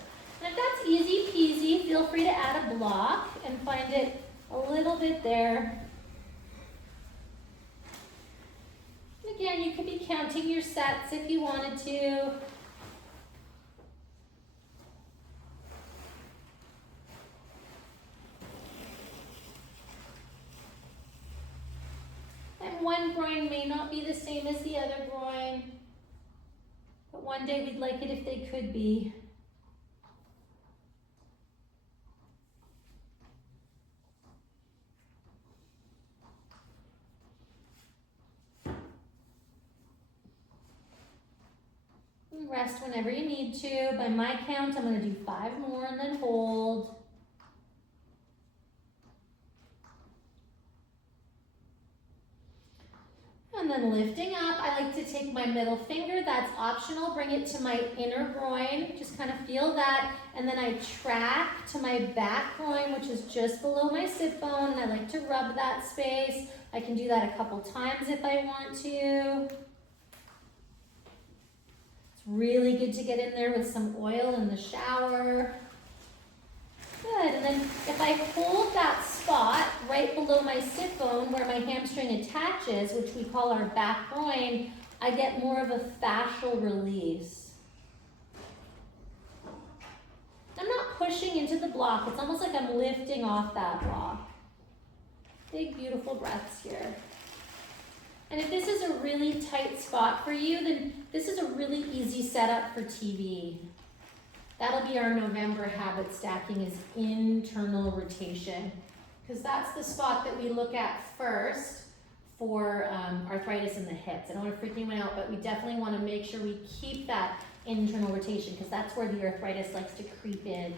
And if that's easy peasy, feel free to add a block and find it a little bit there. And again, you could be counting your sets if you wanted to. And one groin may not be the same as the other groin, but one day we'd like it if they could be. And rest whenever you need to. By my count, I'm going to do 5 more and then hold. And then lifting up, I like to take my middle finger, that's optional, bring it to my inner groin, just kind of feel that, and then I track to my back groin, which is just below my sit bone, and I like to rub that space. I can do that a couple times if I want to. It's really good to get in there with some oil in the shower. Good, and then if I hold that spot right below my sit bone where my hamstring attaches, which we call our back groin, I get more of a fascial release. I'm not pushing into the block, it's almost like I'm lifting off that block. Big, beautiful breaths here. And if this is a really tight spot for you, then this is a really easy setup for TV. That'll be our November habit stacking, is internal rotation, because that's the spot that we look at first for arthritis in the hips. I don't want to freak anyone out, but we definitely want to make sure we keep that internal rotation, because that's where the arthritis likes to creep in.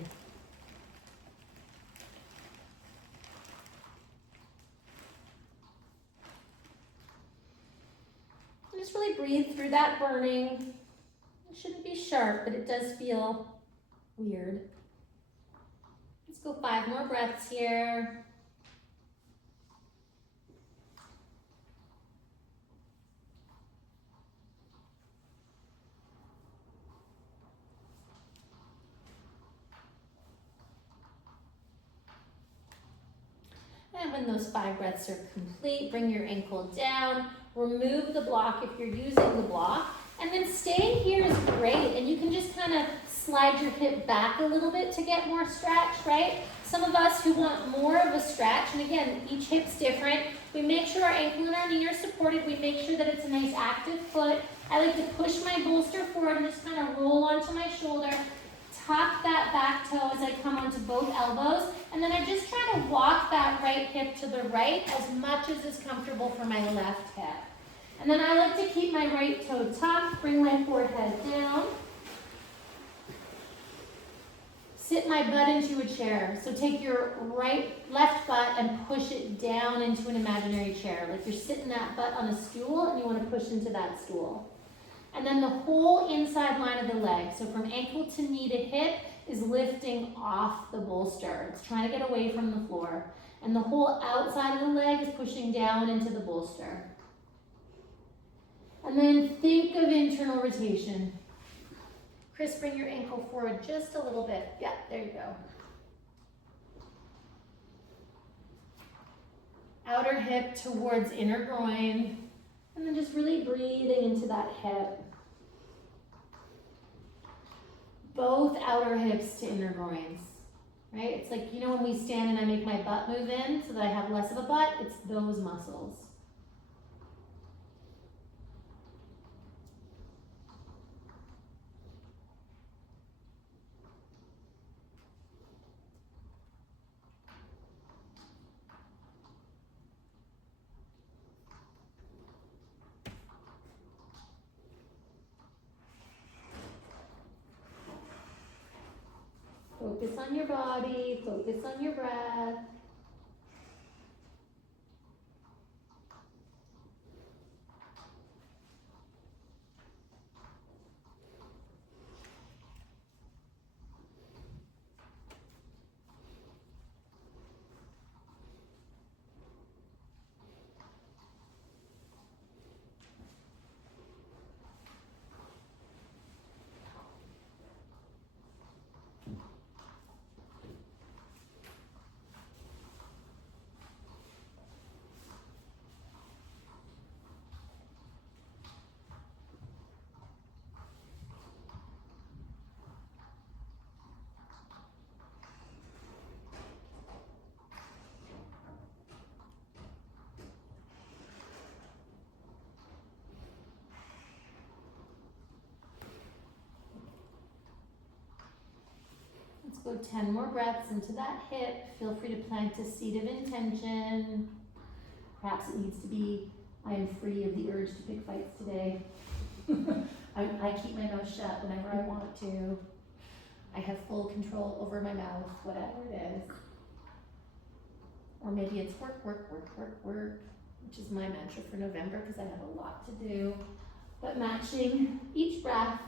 And just really breathe through that burning. It shouldn't be sharp, but it does feel weird. Let's go 5 more breaths here. And when those 5 breaths are complete, bring your ankle down, remove the block if you're using the block, and then staying here is great, and you can just kind of slide your hip back a little bit to get more stretch, right? Some of us who want more of a stretch, and again, each hip's different, we make sure our ankle and our knee are supported, we make sure that it's a nice active foot. I like to push my bolster forward and just kind of roll onto my shoulder, tuck that back toe as I come onto both elbows, and then I just try to walk that right hip to the right as much as is comfortable for my left hip. And then I like to keep my right toe tucked, bring my forehead down. Sit my butt into a chair. So take your left butt and push it down into an imaginary chair. Like you're sitting that butt on a stool and you want to push into that stool. And then the whole inside line of the leg, so from ankle to knee to hip, is lifting off the bolster. It's trying to get away from the floor. And the whole outside of the leg is pushing down into the bolster. And then think of internal rotation. Chris, bring your ankle forward just a little bit. Yeah, there you go. Outer hip towards inner groin. And then just really breathing into that hip. Both outer hips to inner groins, right? It's like, you know, when we stand and I make my butt move in so that I have less of a butt, it's those muscles. Focus on your body, focus on your breath. go 10 more breaths into that hip. Feel free to plant a seed of intention. Perhaps it needs to be, I am free of the urge to pick fights today. I keep my mouth shut whenever I want to. I have full control over my mouth, whatever it is. Or maybe it's work, work, work, work, work, which is my mantra for November because I have a lot to do. But matching each breath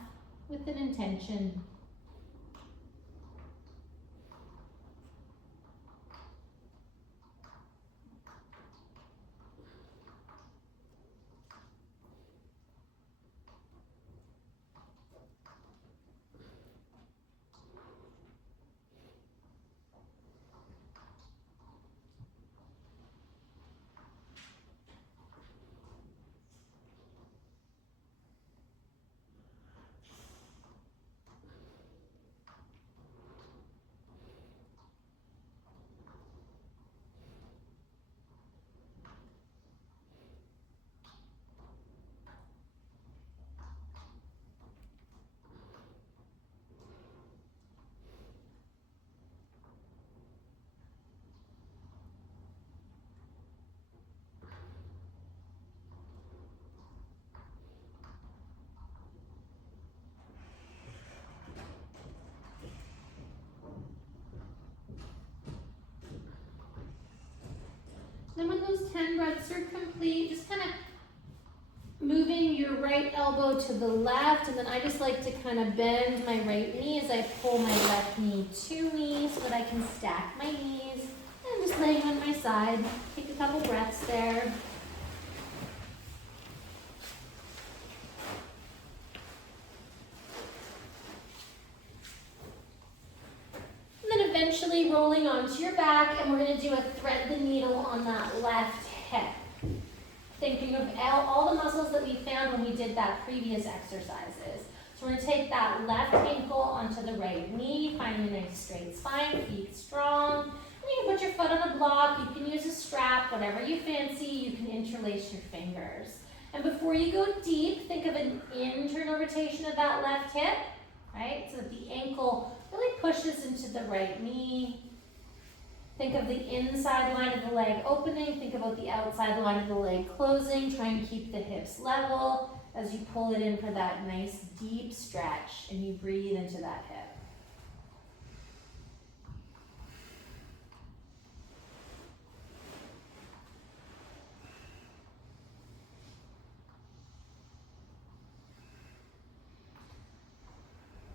with an intention. Then when those 10 breaths are complete, just kind of moving your right elbow to the left, and then I just like to kind of bend my right knee as I pull my left knee to me so that I can stack my knees. And I'm just laying on my side. Take a couple breaths there. Eventually rolling onto your back, and we're going to do a thread the needle on that left hip. Thinking of all the muscles that we found when we did that previous exercises. So we're going to take that left ankle onto the right knee, finding a nice straight spine, feet strong. And you can put your foot on a block, you can use a strap, whatever you fancy, you can interlace your fingers. And before you go deep, think of an internal rotation of that left hip, right? So that the ankle really pushes into the right knee. Think of the inside line of the leg opening. Think about the outside line of the leg closing. Try and keep the hips level as you pull it in for that nice deep stretch and you breathe into that hip.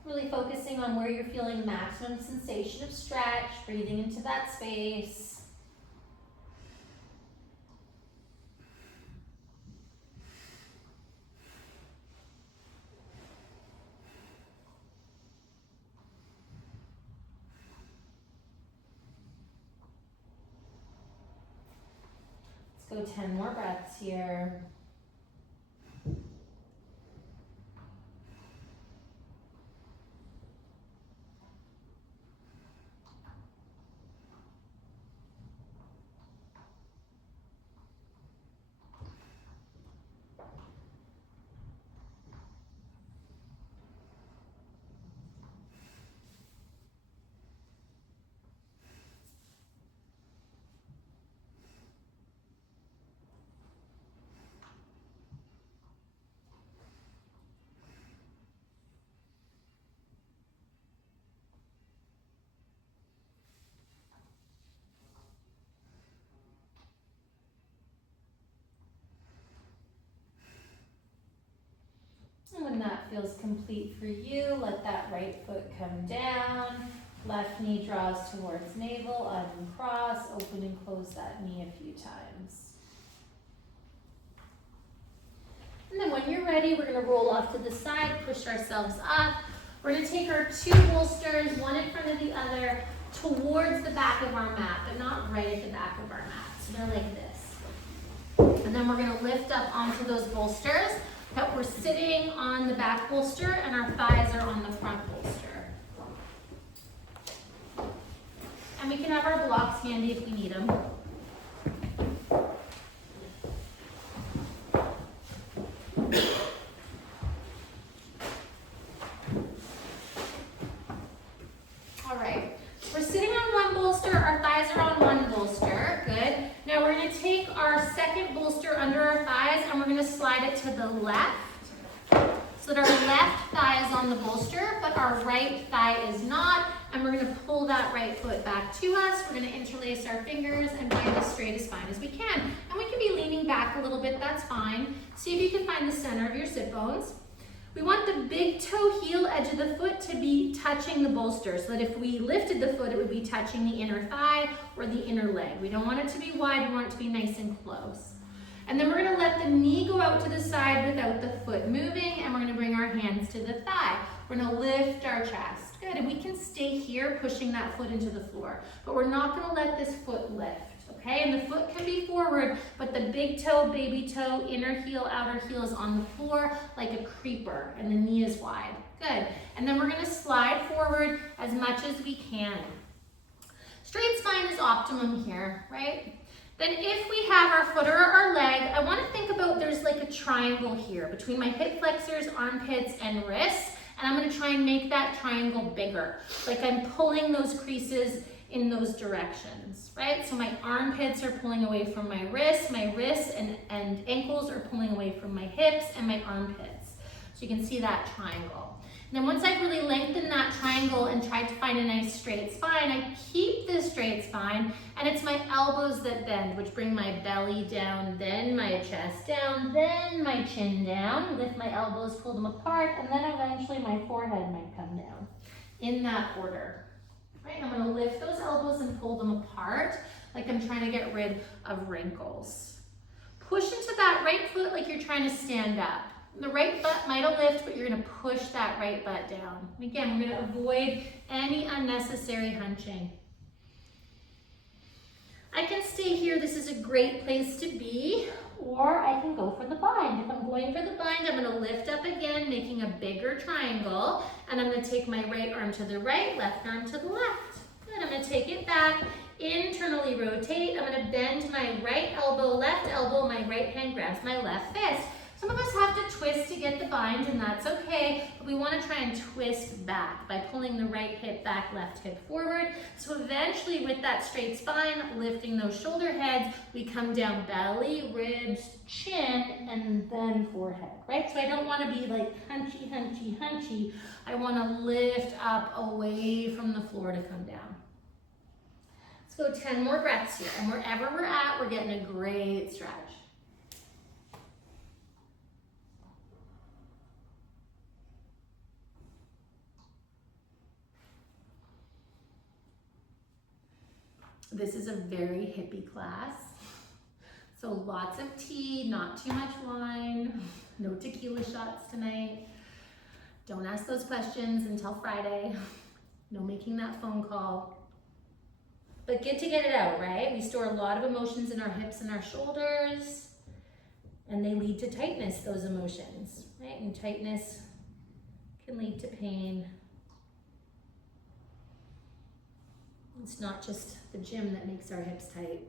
Really focusing on where you're feeling maximum sensation of stretch, breathing into that space. Let's go 10 more breaths here. And when that feels complete for you, let that right foot come down. Left knee draws towards navel, uncross, open and close that knee a few times. And then when you're ready, we're gonna roll off to the side, push ourselves up. We're gonna take our two bolsters, one in front of the other, towards the back of our mat, but not right at the back of our mat. So they're like this. And then we're gonna lift up onto those bolsters. But we're sitting on the back bolster and our thighs are on the front bolster. And we can have our blocks handy if we need them. All right, and we're gonna slide it to the left so that our left thigh is on the bolster, but our right thigh is not. And we're gonna pull that right foot back to us. We're gonna interlace our fingers and find as straight as spine as we can. And we can be leaning back a little bit, that's fine. See if you can find the center of your sit bones. We want the big toe heel edge of the foot to be touching the bolster, so that if we lifted the foot, it would be touching the inner thigh or the inner leg. We don't want it to be wide, we want it to be nice and close. And then we're gonna let the knee go out to the side without the foot moving, and we're gonna bring our hands to the thigh. We're gonna lift our chest. Good, and we can stay here pushing that foot into the floor, but we're not gonna let this foot lift, okay? And the foot can be forward, but the big toe, baby toe, inner heel, outer heel is on the floor like a creeper, and the knee is wide. Good, and then we're gonna slide forward as much as we can. Straight spine is optimum here, right? Then if we have our foot or our leg, I want to think about there's like a triangle here between my hip flexors, armpits, and wrists, and I'm going to try and make that triangle bigger. Like I'm pulling those creases in those directions, right? So my armpits are pulling away from my wrists and ankles are pulling away from my hips and my armpits. So you can see that triangle. And then once I've really lengthened that triangle and tried to find a nice straight spine, I keep this straight spine, and it's my elbows that bend, which bring my belly down, then my chest down, then my chin down, lift my elbows, pull them apart, and then eventually my forehead might come down, in that order. Right, I'm gonna lift those elbows and pull them apart, like I'm trying to get rid of wrinkles. Push into that right foot like you're trying to stand up. The right butt might lift, but you're gonna push that right butt down. And again, we're gonna avoid any unnecessary hunching. I can stay here, this is a great place to be, or I can go for the bind. If I'm going for the bind, I'm gonna lift up again, making a bigger triangle, and I'm gonna take my right arm to the right, left arm to the left. Good, I'm gonna take it back, internally rotate. I'm gonna bend my right elbow, left elbow, my right hand grabs my left fist. Some of us have to twist to get the bind, and that's okay, but we want to try and twist back by pulling the right hip back, left hip forward. So eventually with that straight spine, lifting those shoulder heads, we come down belly, ribs, chin, and then forehead, right? So I don't want to be like hunchy, hunchy, hunchy. I want to lift up away from the floor to come down. Let's go 10 more breaths here, and wherever we're at, we're getting a great stretch. This is a very hippie class. So lots of tea, not too much wine, no tequila shots tonight. Don't ask those questions until Friday. No making that phone call. But get to get it out, right? We store a lot of emotions in our hips and our shoulders, and they lead to tightness, those emotions, right? And tightness can lead to pain. It's not just the gym that makes our hips tight.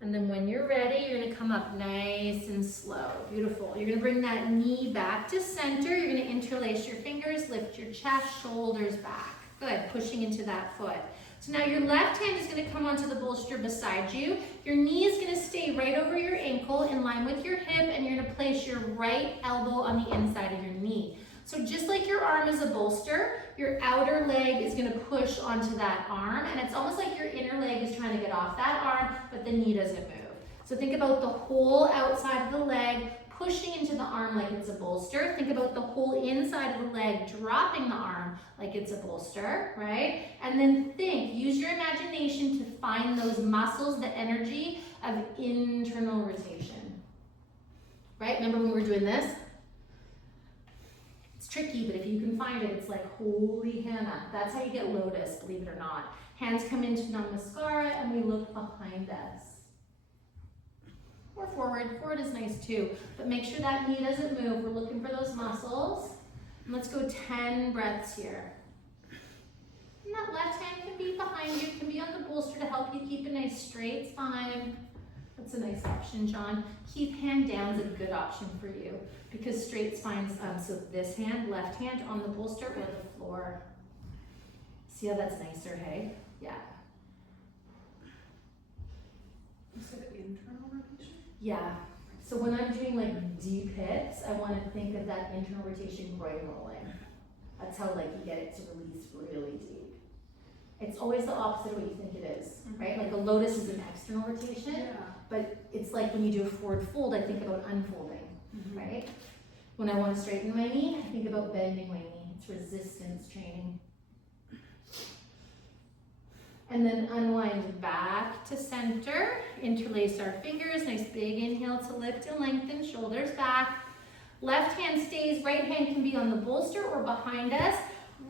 And then when you're ready, you're gonna come up nice and slow. Beautiful. You're gonna bring that knee back to center. You're gonna interlace your fingers, lift your chest, shoulders back. Good, pushing into that foot. So now your left hand is gonna come onto the bolster beside you. Your knee is gonna stay right over your ankle in line with your hip, and you're gonna place your right elbow on the inside of your knee. So just like your arm is a bolster, your outer leg is gonna push onto that arm, and it's almost like your inner leg is trying to get off that arm, but the knee doesn't move. So think about the whole outside of the leg pushing into the arm like it's a bolster. Think about the whole inside of the leg dropping the arm like it's a bolster, right? And then use your imagination to find those muscles, the energy of internal rotation, right? Remember when we were doing this? It's tricky, but if you can find it, it's like, holy Hannah. That's how you get lotus, believe it or not. Hands come into Namaskara, and we look behind us. Or forward. Forward is nice too, but make sure that knee doesn't move. We're looking for those muscles. And let's go 10 breaths here. And that left hand can be behind you, can be on the bolster to help you keep a nice straight spine. That's a nice option, John. Keep hand down is a good option for you because straight spines, so this hand, left hand on the bolster or the floor. See how that's nicer, hey? Yeah. So that we Yeah. So when I'm doing like deep hips, I want to think of that internal rotation groin rolling. That's how like you get it to release really deep. It's always the opposite of what you think it is, right? Like a lotus is an external rotation, but it's like when you do a forward fold, I think about unfolding, right? When I want to straighten my knee, I think about bending my knee. It's resistance training. And then unwind back to center, interlace our fingers, nice big inhale to lift and lengthen, shoulders back. Left hand stays, right hand can be on the bolster or behind us.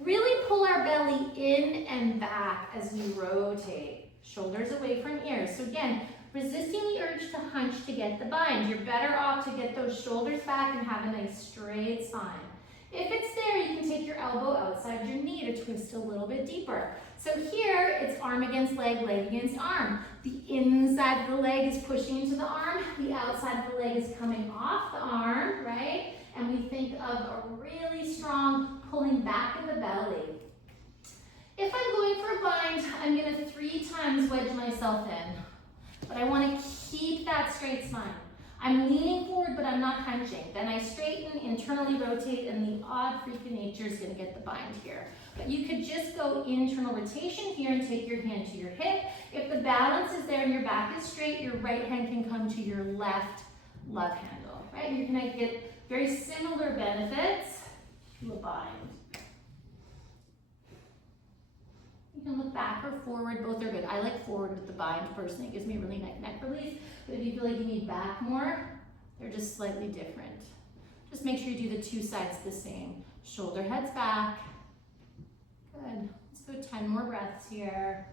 Really pull our belly in and back as we rotate. Shoulders away from ears. So again, resisting the urge to hunch to get the bind. You're better off to get those shoulders back and have a nice straight spine. If it's there, you can take your elbow outside your knee to twist a little bit deeper. So here, it's arm against leg, leg against arm. The inside of the leg is pushing into the arm. The outside of the leg is coming off the arm, right? And we think of a really strong pulling back of the belly. If I'm going for a bind, I'm gonna 3 times wedge myself in. But I wanna keep that straight spine. I'm leaning forward, but I'm not hunching. Then I straighten, internally rotate, and the odd freak of nature is gonna get the bind here. But you could just go internal rotation here and take your hand to your hip. If the balance is there and your back is straight, your right hand can come to your left love handle, right? You're gonna get very similar benefits to a bind. You can look back or forward, both are good. I like forward with the bind personally, it gives me a really nice neck release. But if you feel like you need back more, they're just slightly different. Just make sure you do the 2 sides the same. Shoulder heads back. Good. Let's go 10 more breaths here.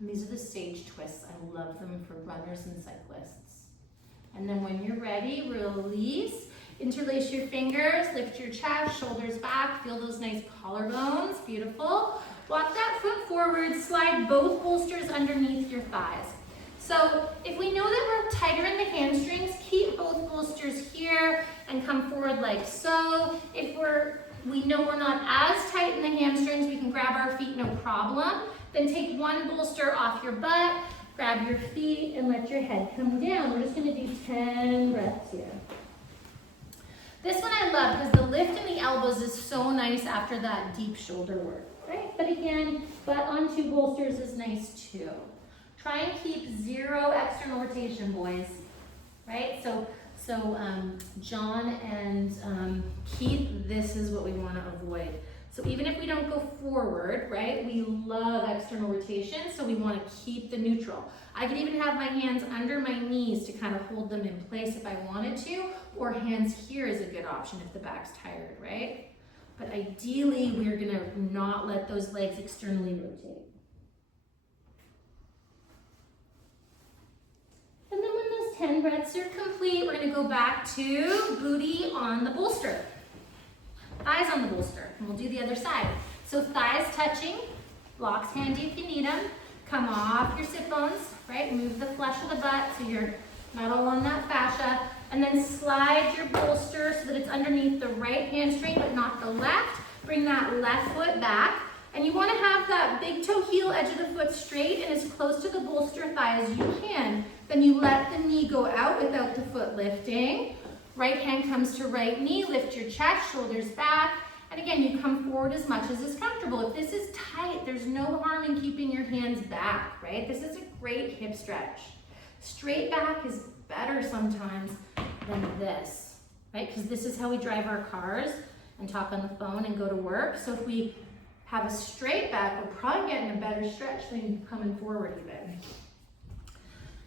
And these are the stage twists. I love them for runners and cyclists. And then when you're ready, release. Interlace your fingers, lift your chest, shoulders back, feel those nice collarbones, beautiful. Walk that foot forward, slide both bolsters underneath your thighs. So if we know that we're tighter in the hamstrings, keep both bolsters here and come forward like so. If we know we're not as tight in the hamstrings, we can grab our feet, no problem. Then take one bolster off your butt, grab your feet, and let your head come down. We're just gonna do 10 breaths here. This one I love because the lift in the elbows is so nice after that deep shoulder work, right? But again, butt on 2 bolsters is nice too. Try and keep 0 external rotation, boys, right? So John and Keith, this is what we want to avoid. So even if we don't go forward, right, we love external rotation, so we want to keep the neutral. I could even have my hands under my knees to kind of hold them in place if I wanted to, or hands here is a good option if the back's tired, right? But ideally, we're going to not let those legs externally rotate. And then when those 10 breaths are complete, we're going to go back to booty on the bolster. Thighs on the bolster, and we'll do the other side. So thighs touching, blocks handy if you need them. Come off your sit bones, right? Move the flesh of the butt so you're not all on that fascia. And then slide your bolster so that it's underneath the right hamstring but not the left. Bring that left foot back. And you want to have that big toe heel edge of the foot straight and as close to the bolster thigh as you can. Then you let the knee go out without the foot lifting. Right hand comes to right knee, lift your chest, shoulders back. And again, you come forward as much as is comfortable. If this is tight, there's no harm in keeping your hands back, right? This is a great hip stretch. Straight back is better sometimes than this, right? Because this is how we drive our cars and talk on the phone and go to work. So if we have a straight back, we're probably getting a better stretch than coming forward even.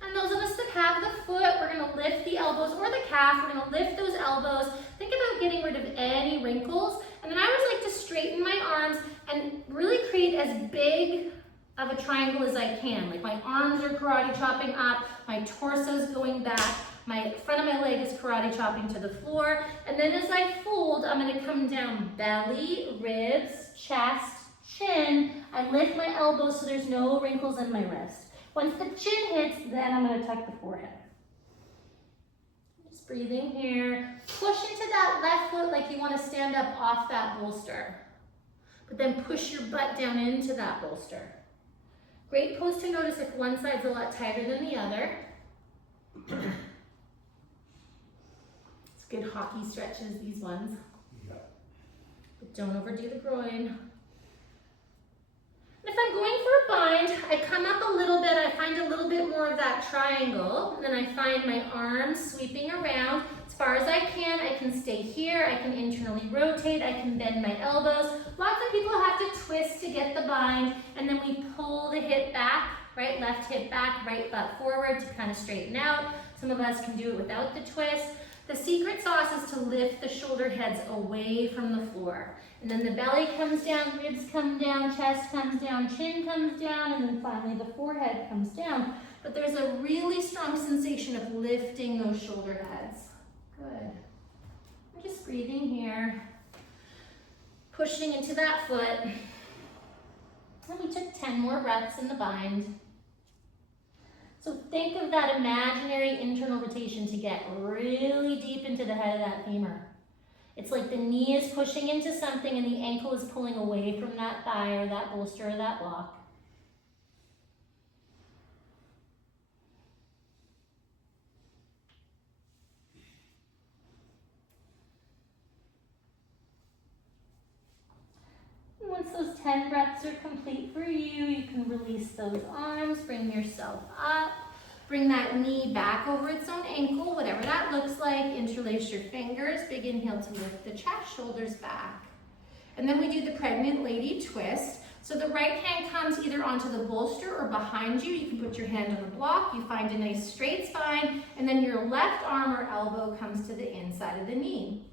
And those of us that have the foot, we're gonna lift the elbows or the calf, we're gonna lift those elbows. Think about getting rid of any wrinkles. And then I always like to straighten my arms and really create as big of a triangle as I can. Like my arms are karate chopping up, my torso's going back, my front of my leg is karate chopping to the floor. And then as I fold, I'm gonna come down belly, ribs, chest, chin. I lift my elbows so there's no wrinkles in my wrist. Once the chin hits, then I'm going to tuck the forehead. Just breathing here. Push into that left foot like you want to stand up off that bolster. But then push your butt down into that bolster. Great pose to notice if one side's a lot tighter than the other. It's good hockey stretches, these ones. Yeah. But don't overdo the groin. And if I'm going for a bind, I come up a little bit, I find a little bit more of that triangle, and then I find my arms sweeping around as far as I can. I can stay here, I can internally rotate, I can bend my elbows. Lots of people have to twist to get the bind, and then we pull the hip back, right? Left hip back, right butt forward to kind of straighten out. Some of us can do it without the twist. The secret sauce is to lift the shoulder heads away from the floor. And then the belly comes down, ribs come down, chest comes down, chin comes down, and then finally the forehead comes down. But there's a really strong sensation of lifting those shoulder heads. Good. I'm just breathing here, pushing into that foot. And we took 10 more breaths in the bind. So think of that imaginary internal rotation to get really deep into the head of that femur. It's like the knee is pushing into something and the ankle is pulling away from that thigh or that bolster or that block. And once those 10 breaths are complete for you, you can release those arms, bring yourself up. Bring that knee back over its own ankle, whatever that looks like. Interlace your fingers. Big inhale to lift the chest, shoulders back. And then we do the pregnant lady twist. So the right hand comes either onto the bolster or behind you. You can put your hand on the block. You find a nice straight spine. And then your left arm or elbow comes to the inside of the knee.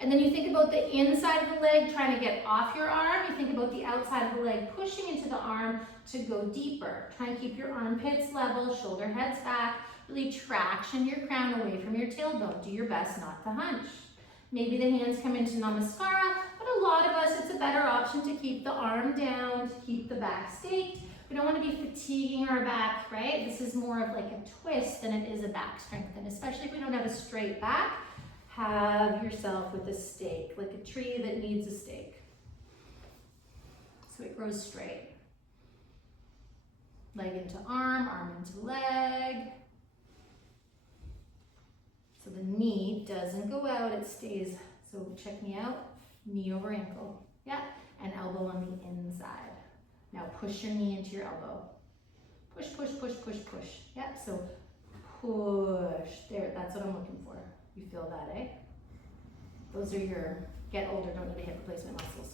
And then you think about the inside of the leg trying to get off your arm. You think about the outside of the leg pushing into the arm to go deeper. Try and keep your armpits level, shoulder heads back. Really traction your crown away from your tailbone. Do your best not to hunch. Maybe the hands come into namaskara, but a lot of us, it's a better option to keep the arm down, to keep the back staked. We don't want to be fatiguing our back, right? This is more of like a twist than it is a back strengthen, especially if we don't have a straight back. Have yourself with a stake, like a tree that needs a stake. So it grows straight. Leg into arm into leg. So the knee doesn't go out, it stays. So check me out, knee over ankle. Yeah, and elbow on the inside. Now push your knee into your elbow. Push, push, push, push, push. Yeah, so push. There, that's what I'm looking for. You feel that, eh? Those are your get older, don't need a hip replacement muscles.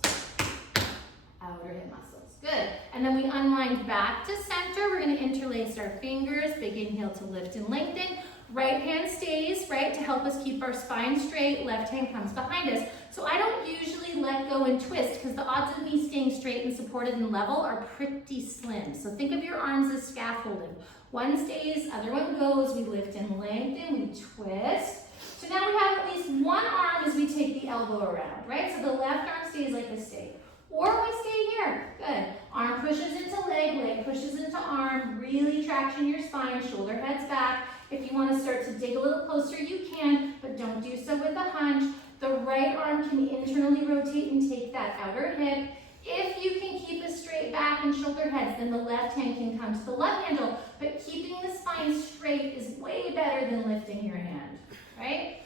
Outer hip muscles. Good. And then we unwind back to center. We're going to interlace our fingers. Big inhale to lift and lengthen. Right hand stays, right, to help us keep our spine straight. Left hand comes behind us. So I don't usually let go and twist because the odds of me staying straight and supported and level are pretty slim. So think of your arms as scaffolding. One stays, other one goes. We lift and lengthen, we twist. So now we have at least one arm as we take the elbow around, right? So the left arm stays like a stake. Or we stay here. Good. Arm pushes into leg, leg pushes into arm. Really traction your spine, shoulder heads back. If you want to start to dig a little closer, you can, but don't do so with a hunch. The right arm can internally rotate and take that outer hip. If you can keep a straight back and shoulder heads, then the left hand can come to the left handle, but keeping the spine straight is way better than lifting your hand, right?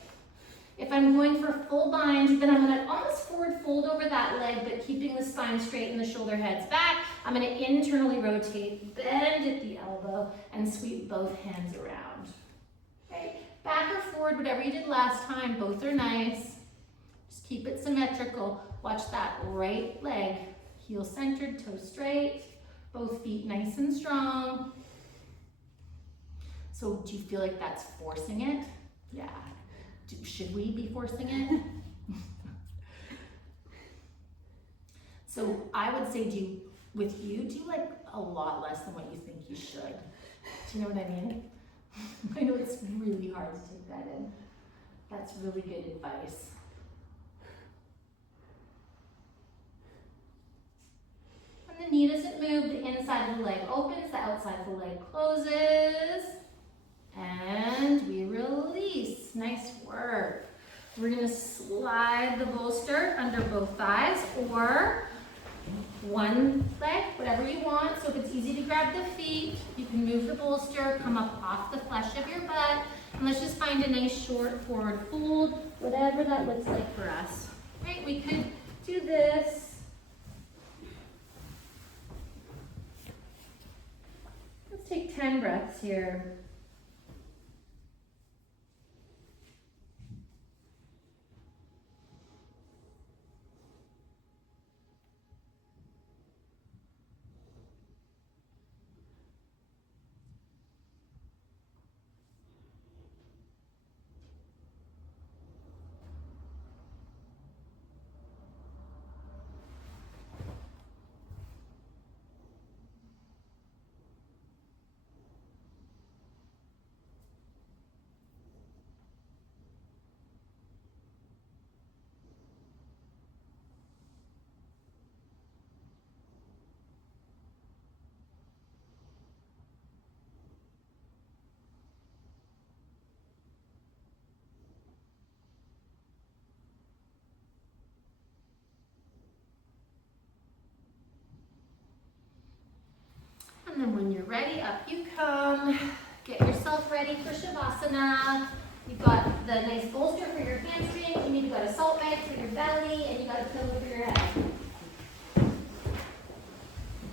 If I'm going for full bind, then I'm going to almost forward fold over that leg, but keeping the spine straight and the shoulder heads back. I'm going to internally rotate, bend at the elbow, and sweep both hands around. Okay? Back or forward, whatever you did last time, both are nice. Just keep it symmetrical. Watch that right leg, heel centered, toe straight, both feet nice and strong. So do you feel like that's forcing it? Yeah. Should we be forcing it? So I would say do like a lot less than what you think you should. Do you know what I mean? I know it's really hard to take that in. That's really good advice. When the knee doesn't move, the inside of the leg opens, the outside of the leg closes. And we release. Nice We're gonna slide the bolster under both thighs or one leg, whatever you want. So if it's easy to grab the feet, you can move the bolster, come up off the flesh of your butt, and let's just find a nice short forward fold, whatever that looks like for us. Right, we could do this. Let's take 10 breaths here. And then when you're ready, up you come. Get yourself ready for Shavasana. You've got the nice bolster for your hamstrings, and you've got a salt bag for your belly, and you've got a pillow for your head.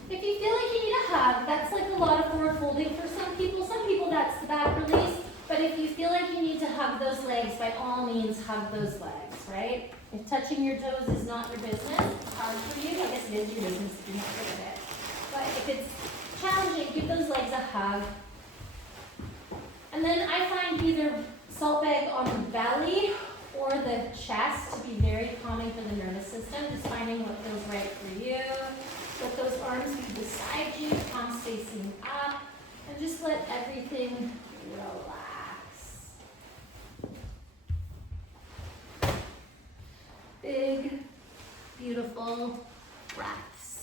If you feel like you need a hug, that's like a lot of forward folding for some people. Some people that's the back release. But if you feel like you need to hug those legs, by all means hug those legs, right? If touching your toes is not your business, it's hard for you. I guess it is your business if you're not good at it. But if it's challenging, give those legs a hug. And then I find either salt bag on the belly or the chest to be very calming for the nervous system, just finding what feels right for you. Let those arms be beside you, palms facing up, and just let everything relax. Big, beautiful breaths.